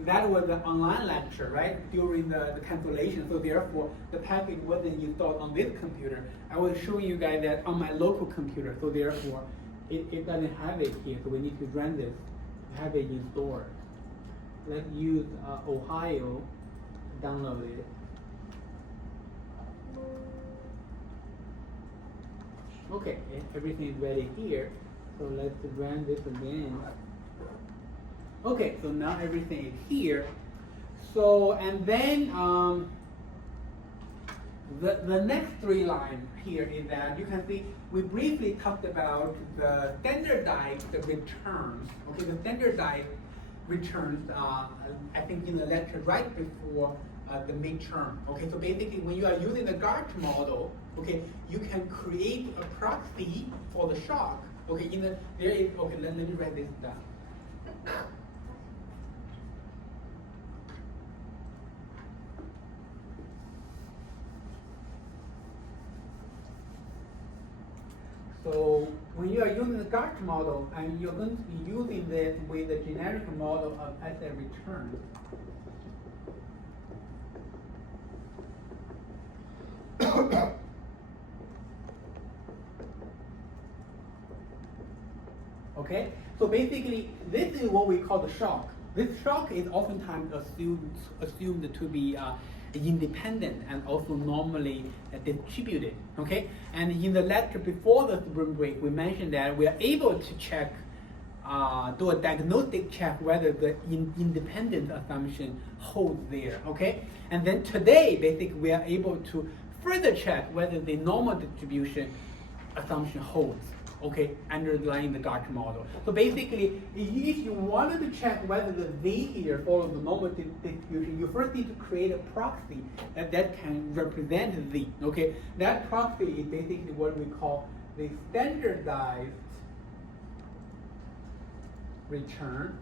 that was an online lecture, right? During the cancellation, so therefore the package wasn't installed on this computer. I was showing you guys that on my local computer, so therefore it doesn't have it here. So we need to run this to have it installed. Let's use Ohio. Download it. Okay, everything is ready here. So let's run this again. Okay, so now everything is here. So, and then the next three lines here is that you can see we briefly talked about the standardized returns. Okay, the standardized returns, I think in the lecture right before the midterm. Okay, so basically when you are using the Garch model, okay, you can create a proxy for the shock. Okay, let me write this down. So when you are using the Garch model, and you're going to be using this with the generic model of asset return. Okay, so basically this is what we call the shock. This shock is oftentimes assumed to be independent and also normally distributed. Okay, and in the lecture before the spring break, we mentioned that we are able to check do a diagnostic check whether the independent assumption holds there, okay? And then today, basically, we are able to further check whether the normal distribution assumption holds, okay, underlying the Gaussian model. So basically, if you wanted to check whether the V here follows the normal distribution, you first need to create a proxy that can represent V, okay? That proxy is basically what we call the standardized return.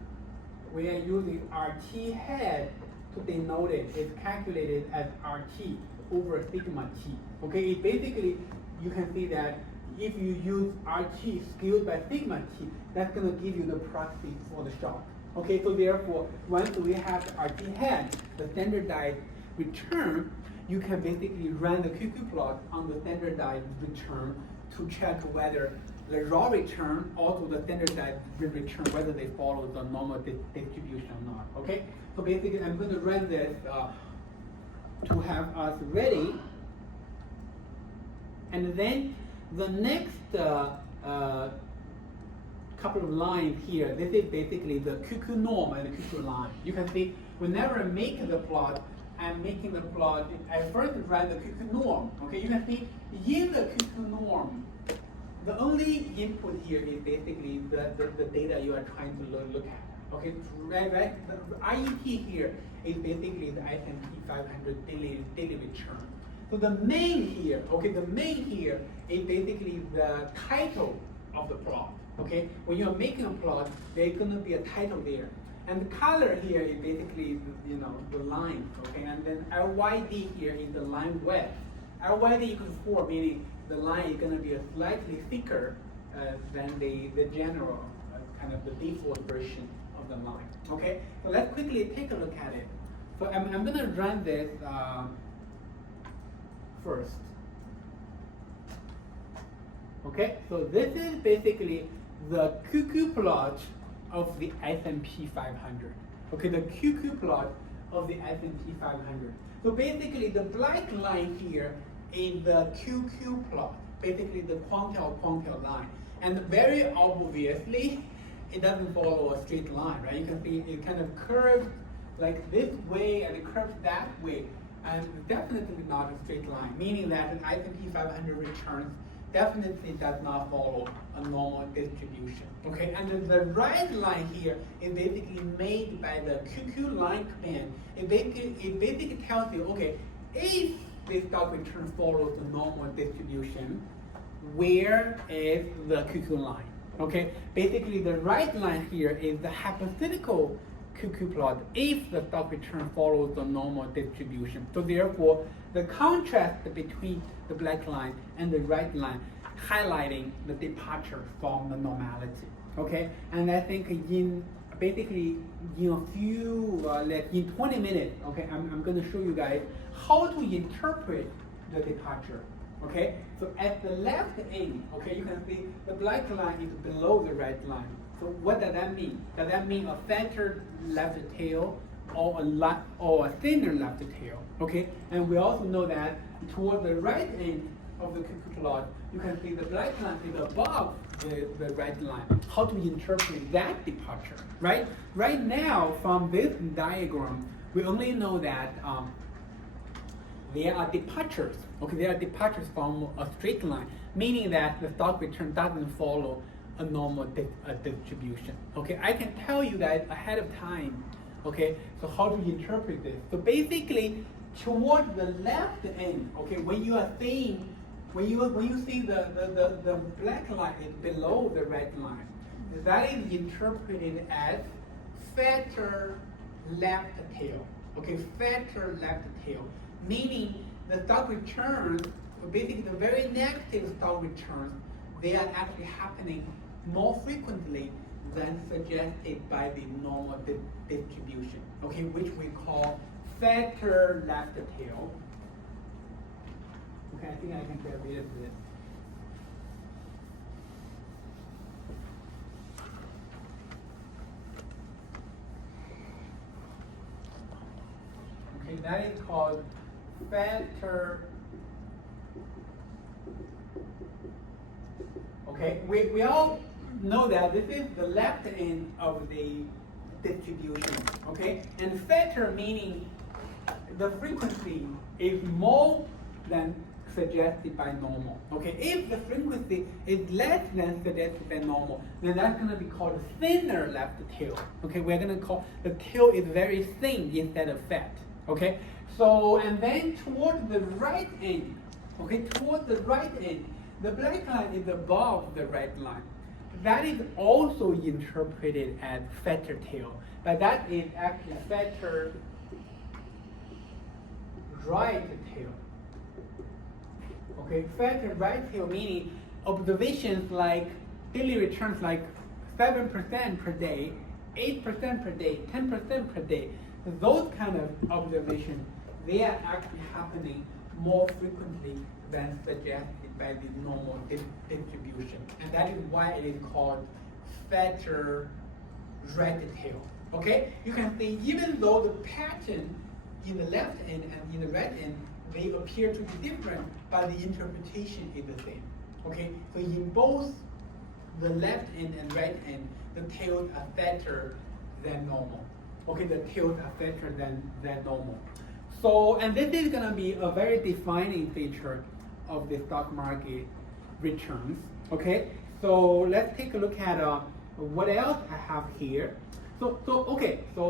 We are using RT head to denote it. It's calculated as RT over sigma T. Okay, it basically, you can see that if you use RT skewed by sigma T, that's going to give you the proxy for the shock. Okay, so therefore, once we have the RT head, the standardized return, you can basically run the QQ plot on the standardized return to check whether the raw return, also the standardized return, whether they follow the normal distribution or not. Okay, so basically, I'm going to run this to have us ready, and then the next couple of lines here, this is basically the QQ norm and the QQ line. You can see whenever I make the plot, I'm making the plot, I first run the QQ norm. Okay, you can see in the QQ norm, the only input here is basically the data you are trying to look at. Okay, right? The IEP here is basically the FNCE5321 daily return. So the main here, okay, the main here is basically the title of the plot. Okay, when you're making a plot, there's going to be a title there, and the color here is basically the line. Okay, and then LYD here is the line width. LYD equals 4, meaning the line is going to be a slightly thicker than the general kind of the default version of the line. Okay, so let's quickly take a look at it. So I'm going to run this first. Okay, so this is basically the QQ plot of the S&P 500. Okay, the QQ plot of the S&P 500. So basically, the black line here is the QQ plot, basically the quantile line. And very obviously, it doesn't follow a straight line, right? You can see it kind of curves like this way and it curves that way, and definitely not a straight line, meaning that an S&P 500 returns definitely does not follow a normal distribution. Okay, and then the right line here is basically made by the QQ line command. It basically tells you, okay, if this stock return follows the normal distribution, where is the QQ line? Okay, basically the right line here is the hypothetical QQ plot if the stock return follows the normal distribution. So therefore, the contrast between the black line and the right line highlighting the departure from the normality. Okay, and I think in basically in a few like in 20 minutes, okay, I'm going to show you guys how to interpret the departure. Okay, so at the left end, okay, you can see the black line is below the right line. So what does that mean? Does that mean a fatter left tail or a thinner left tail? Okay, and we also know that toward the right end of the QQ plot, you can see the black line is above the right line. How to interpret that departure, right? Right now, from this diagram, we only know that there are departures. Okay, there are departures from a straight line, meaning that the stock return doesn't follow a normal distribution. Okay, I can tell you guys ahead of time. Okay, so how to interpret this? So basically, toward the left end, okay, when you are seeing, when you see the black line is below the red line, that is interpreted as fatter left tail. Okay, fatter left tail, meaning the stock returns, basically the very negative stock returns, they are actually happening more frequently than suggested by the normal distribution, okay, which we call fatter left tail. Okay, I think I can get rid of this. Okay, that is called fatter. Okay, we all know that this is the left end of the distribution, okay? And fatter meaning the frequency is more than suggested by normal, okay? If the frequency is less than suggested by normal, then that's gonna be called a thinner left tail, okay? We're gonna call the tail is very thin instead of fat, okay? So, and then toward the right end, okay, toward the right end, the black line is above the red line. That is also interpreted as fatter tail, but that is actually fatter right tail. Okay, fatter right tail meaning observations like daily returns like 7% per day, 8% per day, 10% per day. Those kind of observations, they are actually happening more frequently than suggested by the normal distribution. And that is why it is called fatter red tail. Okay? You can see even though the pattern in the left end and in the right end, they appear to be different, but the interpretation is the same. Okay? So in both the left end and right end, the tails are fatter than normal. Okay, the tails are fatter than normal. So, and this is gonna be a very defining feature of the stock market returns. Okay, so let's take a look at what else I have here. So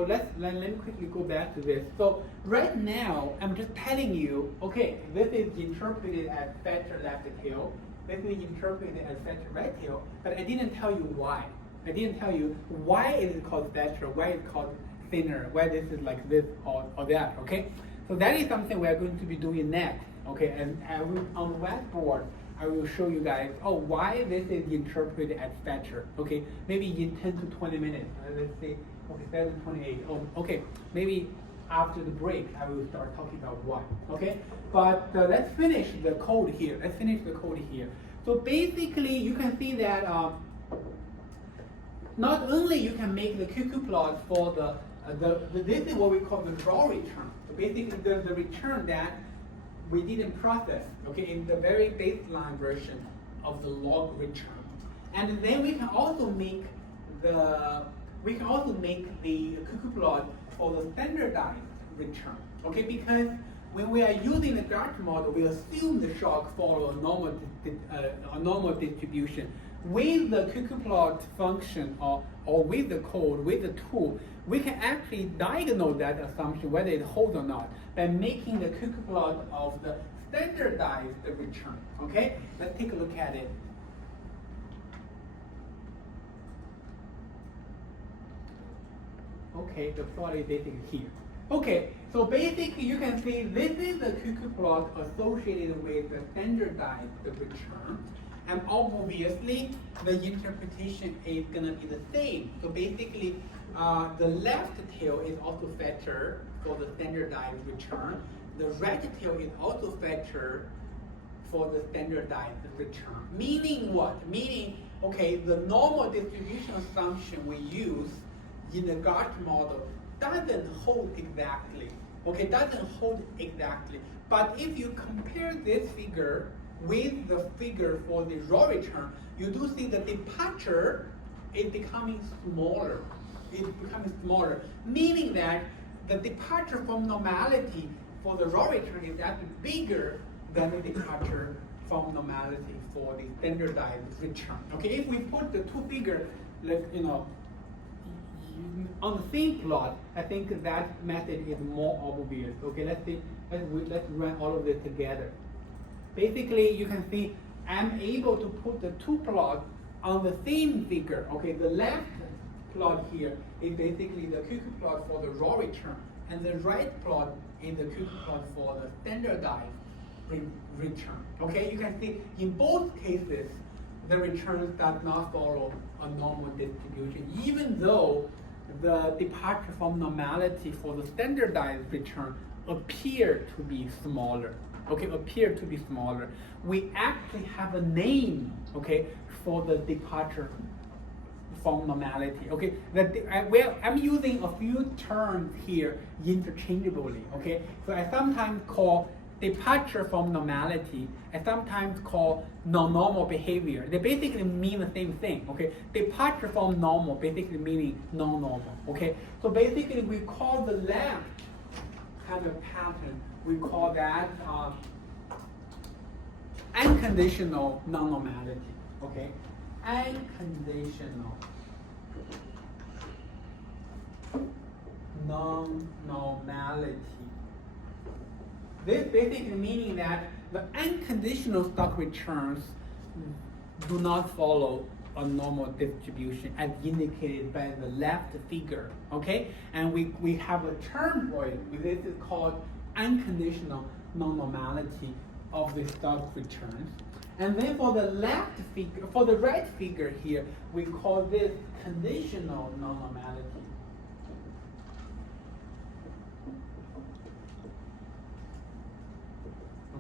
let me quickly go back to this. So right now, I'm just telling you, okay, this is interpreted as fatter left tail. This is interpreted as fatter right tail, but I didn't tell you why. I didn't tell you why it is called fatter, why it's called thinner, why this is like this or that, okay? So that is something we are going to be doing next, okay? And I will, on the whiteboard, I will show you guys, why this is interpreted as fatter, okay? Maybe in 10 to 20 minutes, let's say, okay, 7:28. Okay, maybe after the break, I will start talking about why, okay? But let's finish the code here. So basically, you can see that not only you can make the QQ plot for this is what we call the raw return. So basically, the return that we didn't process, okay, in the very baseline version of the log return. And then we can also make the QQ plot for the standardized return, okay? Because when we are using the Dart model, we assume the shock follow a normal distribution. With the QQ plot function or with the code, with the tool, we can actually diagnose that assumption whether it holds or not by making the QQ plot of the standardized return. Okay, let's take a look at it. Okay, the plot is basically here. Okay, so basically you can see this is the QQ plot associated with the standardized return. And obviously, the interpretation is going to be the same. So basically, the left tail is also fatter for the standardized return. The right tail is also fatter for the standardized return. Meaning what? Meaning, okay, the normal distribution assumption we use in the Dart model doesn't hold exactly. Okay, doesn't hold exactly. But if you compare this figure with the figure for the raw return, you do see the departure is becoming smaller. It's becoming smaller, meaning that the departure from normality for the raw return is actually bigger than the departure from normality for the standardized return. Okay, if we put the two figures, on the same plot, I think that method is more obvious. Okay, let's run all of this together. Basically, you can see I'm able to put the two plots on the same figure. Okay, the left plot here is basically the QQ plot for the raw return, and the right plot is the QQ plot for the standardized return. Okay, you can see in both cases, the returns does not follow a normal distribution, even though the departure from normality for the standardized return appear to be smaller. Okay, appear to be smaller. We actually have a name, okay, for the departure from normality. Okay, I'm using a few terms here interchangeably. Okay, so I sometimes call departure from normality is sometimes called non-normal behavior. They basically mean the same thing, okay? Departure from normal basically meaning non-normal, okay? So basically we call the left kind of pattern, we call that unconditional non-normality, okay? Unconditional non-normality. This basically meaning that the unconditional stock returns do not follow a normal distribution as indicated by the left figure, okay? And we have a term for it. This is called unconditional non-normality of the stock returns. And then for the left figure, for the right figure here, we call this conditional non-normality.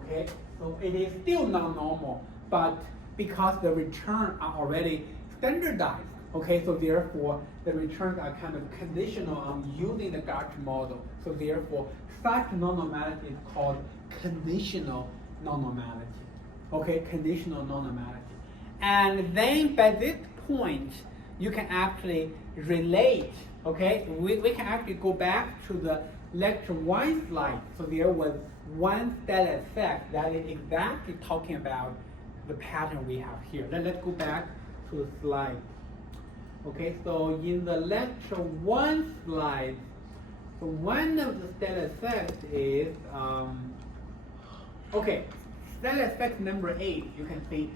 Okay, so it is still not normal, but because the returns are already standardized, okay, so therefore the returns are kind of conditional on using the Gauge model. So therefore, such non-normality is called conditional non-normality. Okay, conditional non-normality. And then by this point, you can actually relate, okay? We can actually go back to the lecture 1 slide. So there was one stellar effect that is exactly talking about the pattern we have here. Let's go back to the slide. Okay, so in the lecture 1 slide, so one of the stellar effects is, okay, stellar effect number 8, you can see,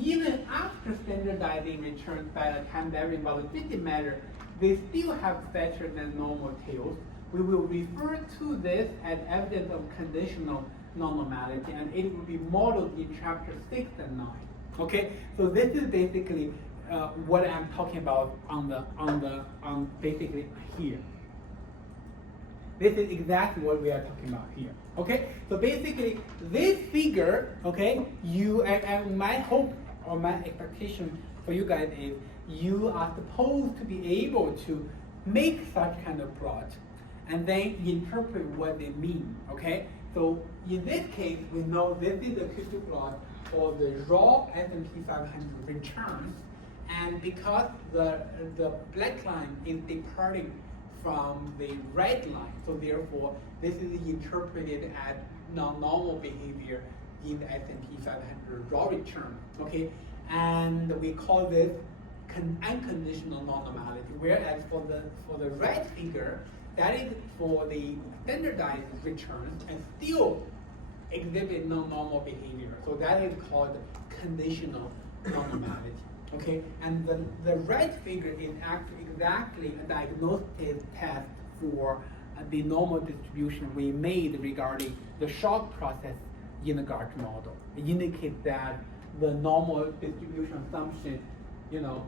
even after standardizing returns by a time-varying volatility measure, they still have faster than normal tails. We will refer to this as evidence of conditional non-normality, and it will be modeled in chapter 6 and 9. Okay, so this is basically what I'm talking about on basically here. This is exactly what we are talking about here. Okay, so basically this figure, okay, and my hope or my expectation for you guys is you are supposed to be able to make such kind of plot and then interpret what they mean, okay? So in this case, we know this is a QQ plot for the raw S&P 500 returns, and because the black line is departing from the red line, so therefore this is interpreted as non-normal behavior in the S&P 500 raw return, okay? And we call this unconditional non-normality, whereas for the red figure, that is for the standardized returns and still exhibit non-normal behavior. So that is called conditional non-normality. Okay, and the red figure is actually exactly a diagnostic test for the normal distribution we made regarding the shock process in the Gauge model. It indicates that the normal distribution assumption, you know,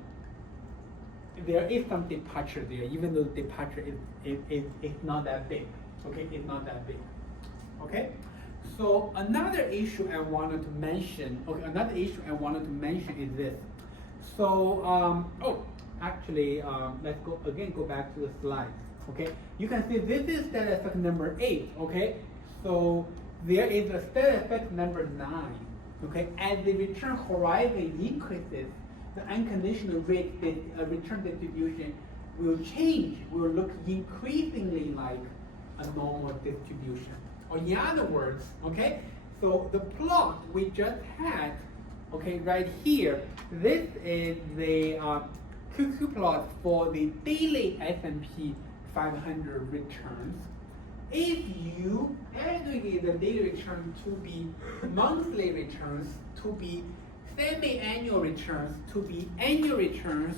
there is some departure there, even though the departure is not that big. Okay, it's not that big. Okay, so another issue I wanted to mention. Okay, another issue I wanted to mention is this. So, let's go back to the slide. Okay, you can see this is stellar effect number 8. Okay, so there is a stellar effect number 9. Okay, as the return horizon increases, the unconditional return distribution will change, will look increasingly like a normal distribution. Or in other words, okay, so the plot we just had, okay, right here, this is the QQ plot for the daily S&P 500 returns. If you aggregate the daily return to be monthly returns, to be semi-annual returns, to be annual returns,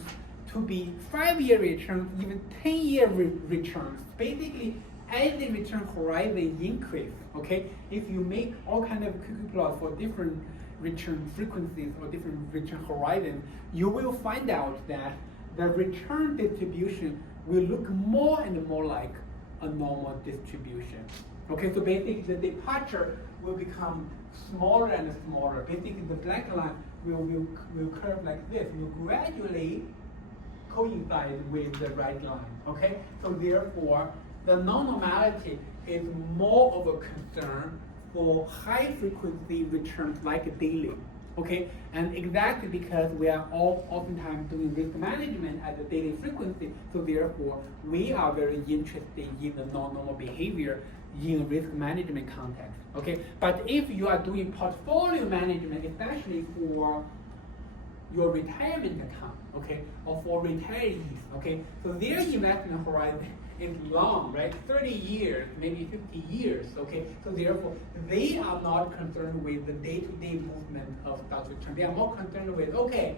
to be 5-year returns, even 10-year returns. Basically, as the return horizon increase, okay, if you make all kind of QQ plots for different return frequencies or different return horizons, you will find out that the return distribution will look more and more like a normal distribution. Okay, so basically the departure will become smaller and smaller. Basically the black line will curve like this, will gradually coincide with the red line. Okay, so therefore the non-normality is more of a concern for high frequency returns like daily. Okay, and exactly because we are all oftentimes doing risk management at the daily frequency, so therefore we are very interested in the non-normal behavior in risk management context. Okay, but if you are doing portfolio management, especially for your retirement account, okay, or for retirees, okay, so their investment horizon is long, right? 30 years, maybe 50 years, okay? So therefore, they are not concerned with the day-to-day movement of stock return. They are more concerned with, okay,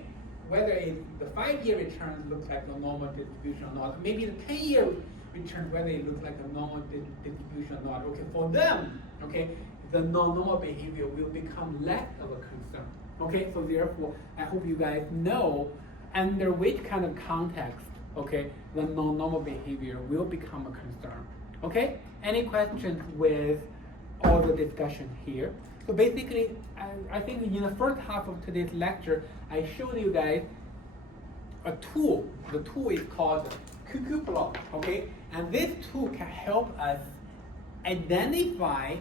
whether the 5-year return looks like a normal distribution or not, maybe the 10-year return, whether it looks like a normal distribution or not. Okay, for them, okay, the non-normal behavior will become less of a concern. Okay, so therefore, I hope you guys know under which kind of context, okay, the non-normal behavior will become a concern. Okay, any questions with all the discussion here? So basically, I think in the first half of today's lecture, I showed you guys a tool. The tool is called QQ plot, okay? And this tool can help us identify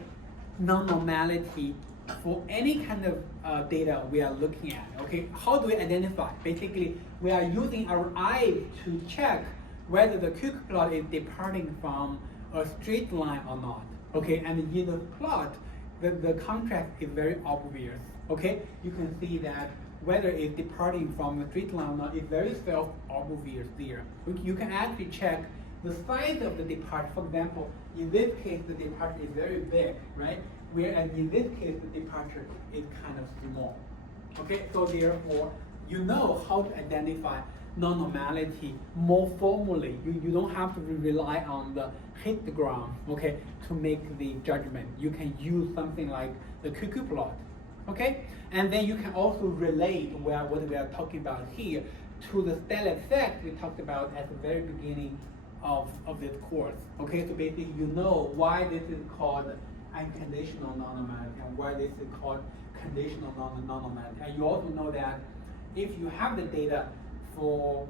non-normality for any kind of data we are looking at, okay? How do we identify? Basically, we are using our eyes to check whether the QQ plot is departing from a straight line or not, okay? And in the plot, the contrast is very obvious, okay? You can see that whether it's departing from a straight line or not is very self-obvious there. You can actually check the size of the departure. For example, in this case, the departure is very big, right? Whereas in this case, the departure is kind of small. Okay, so therefore, you know how to identify non-normality more formally. You don't have to rely on the histogram, okay, to make the judgment. You can use something like the QQ plot, okay? And then you can also relate what we are talking about here to the Stella effect we talked about at the very beginning of this course, okay? So basically, you know why this is called unconditional non-normality and why this is called conditional non-normality. And you also know that if you have the data for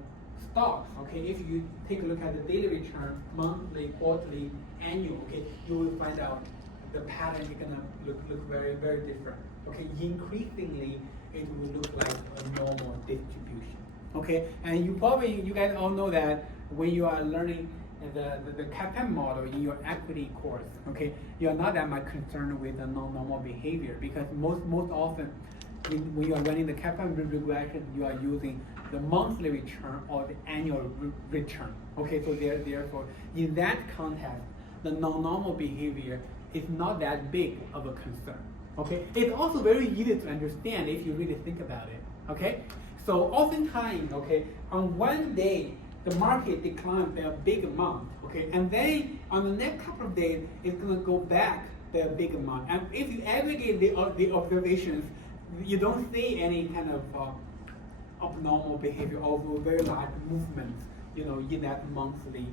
stocks, okay, if you take a look at the daily return, monthly, quarterly, annual, okay, you will find out the pattern is gonna look very, very different. Okay, increasingly it will look like a normal distribution. Okay, and you guys all know that when you are learning the CAPM model in your equity course, okay, you are not that much concerned with the non-normal behavior because most often when you are running the CAPM regression, you are using the monthly return or the annual return. Okay, so therefore, in that context, the non-normal behavior is not that big of a concern. Okay, it's also very easy to understand if you really think about it. Okay, so oftentimes, okay, on one day the market declines by a big amount. Okay, and then on the next couple of days it's gonna go back by a big amount. And if you aggregate the observations, you don't see any kind of abnormal behavior or very large movements, you know, in that monthly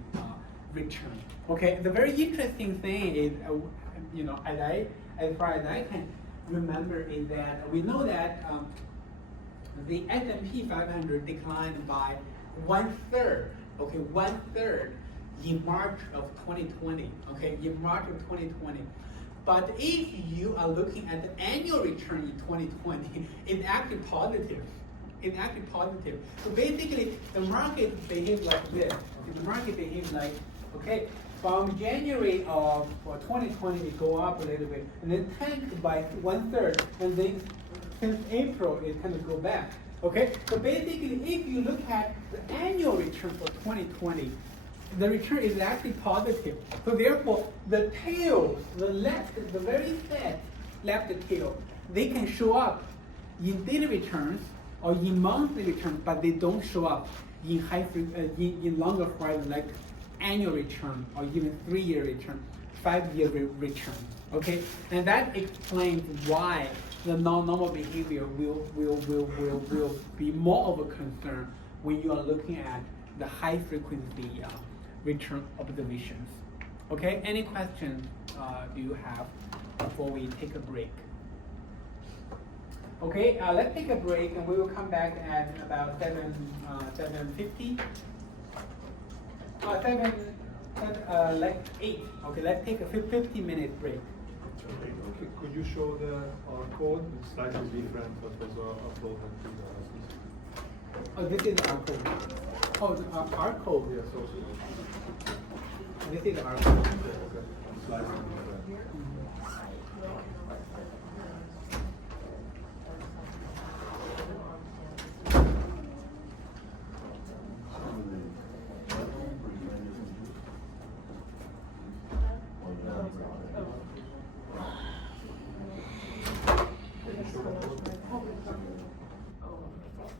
return. Okay, the very interesting thing is, you know, as far as I can remember, is that we know that the S&P 500 declined by 1/3. Okay, 1/3 in March of 2020. Okay, in March of 2020. But if you are looking at the annual return in 2020, it's actually positive. It's actually positive. So basically, the market behaves like this. The market behaves like, okay, from January of 2020, it go up a little bit, and then tanked by 1/3, and then since April, it kind of go back. Okay, so basically, if you look at the annual return for 2020, the return is actually positive. So therefore, the tails, the very fat left tail, they can show up in daily returns or in monthly returns, but they don't show up in in longer horizon like annual return or even 3-year return, 5-year return. Okay, and that explains why the non-normal behavior will be more of a concern when you are looking at the high frequency return observations. Okay, any questions do you have before we take a break? Okay, let's take a break and we will come back at about 7:50. Like 8. Okay, let's take a 15-minute break. Okay, could you show our code? It's slightly different what was uploaded to the system. Oh, this is our code. Oh, our code. Yes, also. This is our code. Okay, slightly different.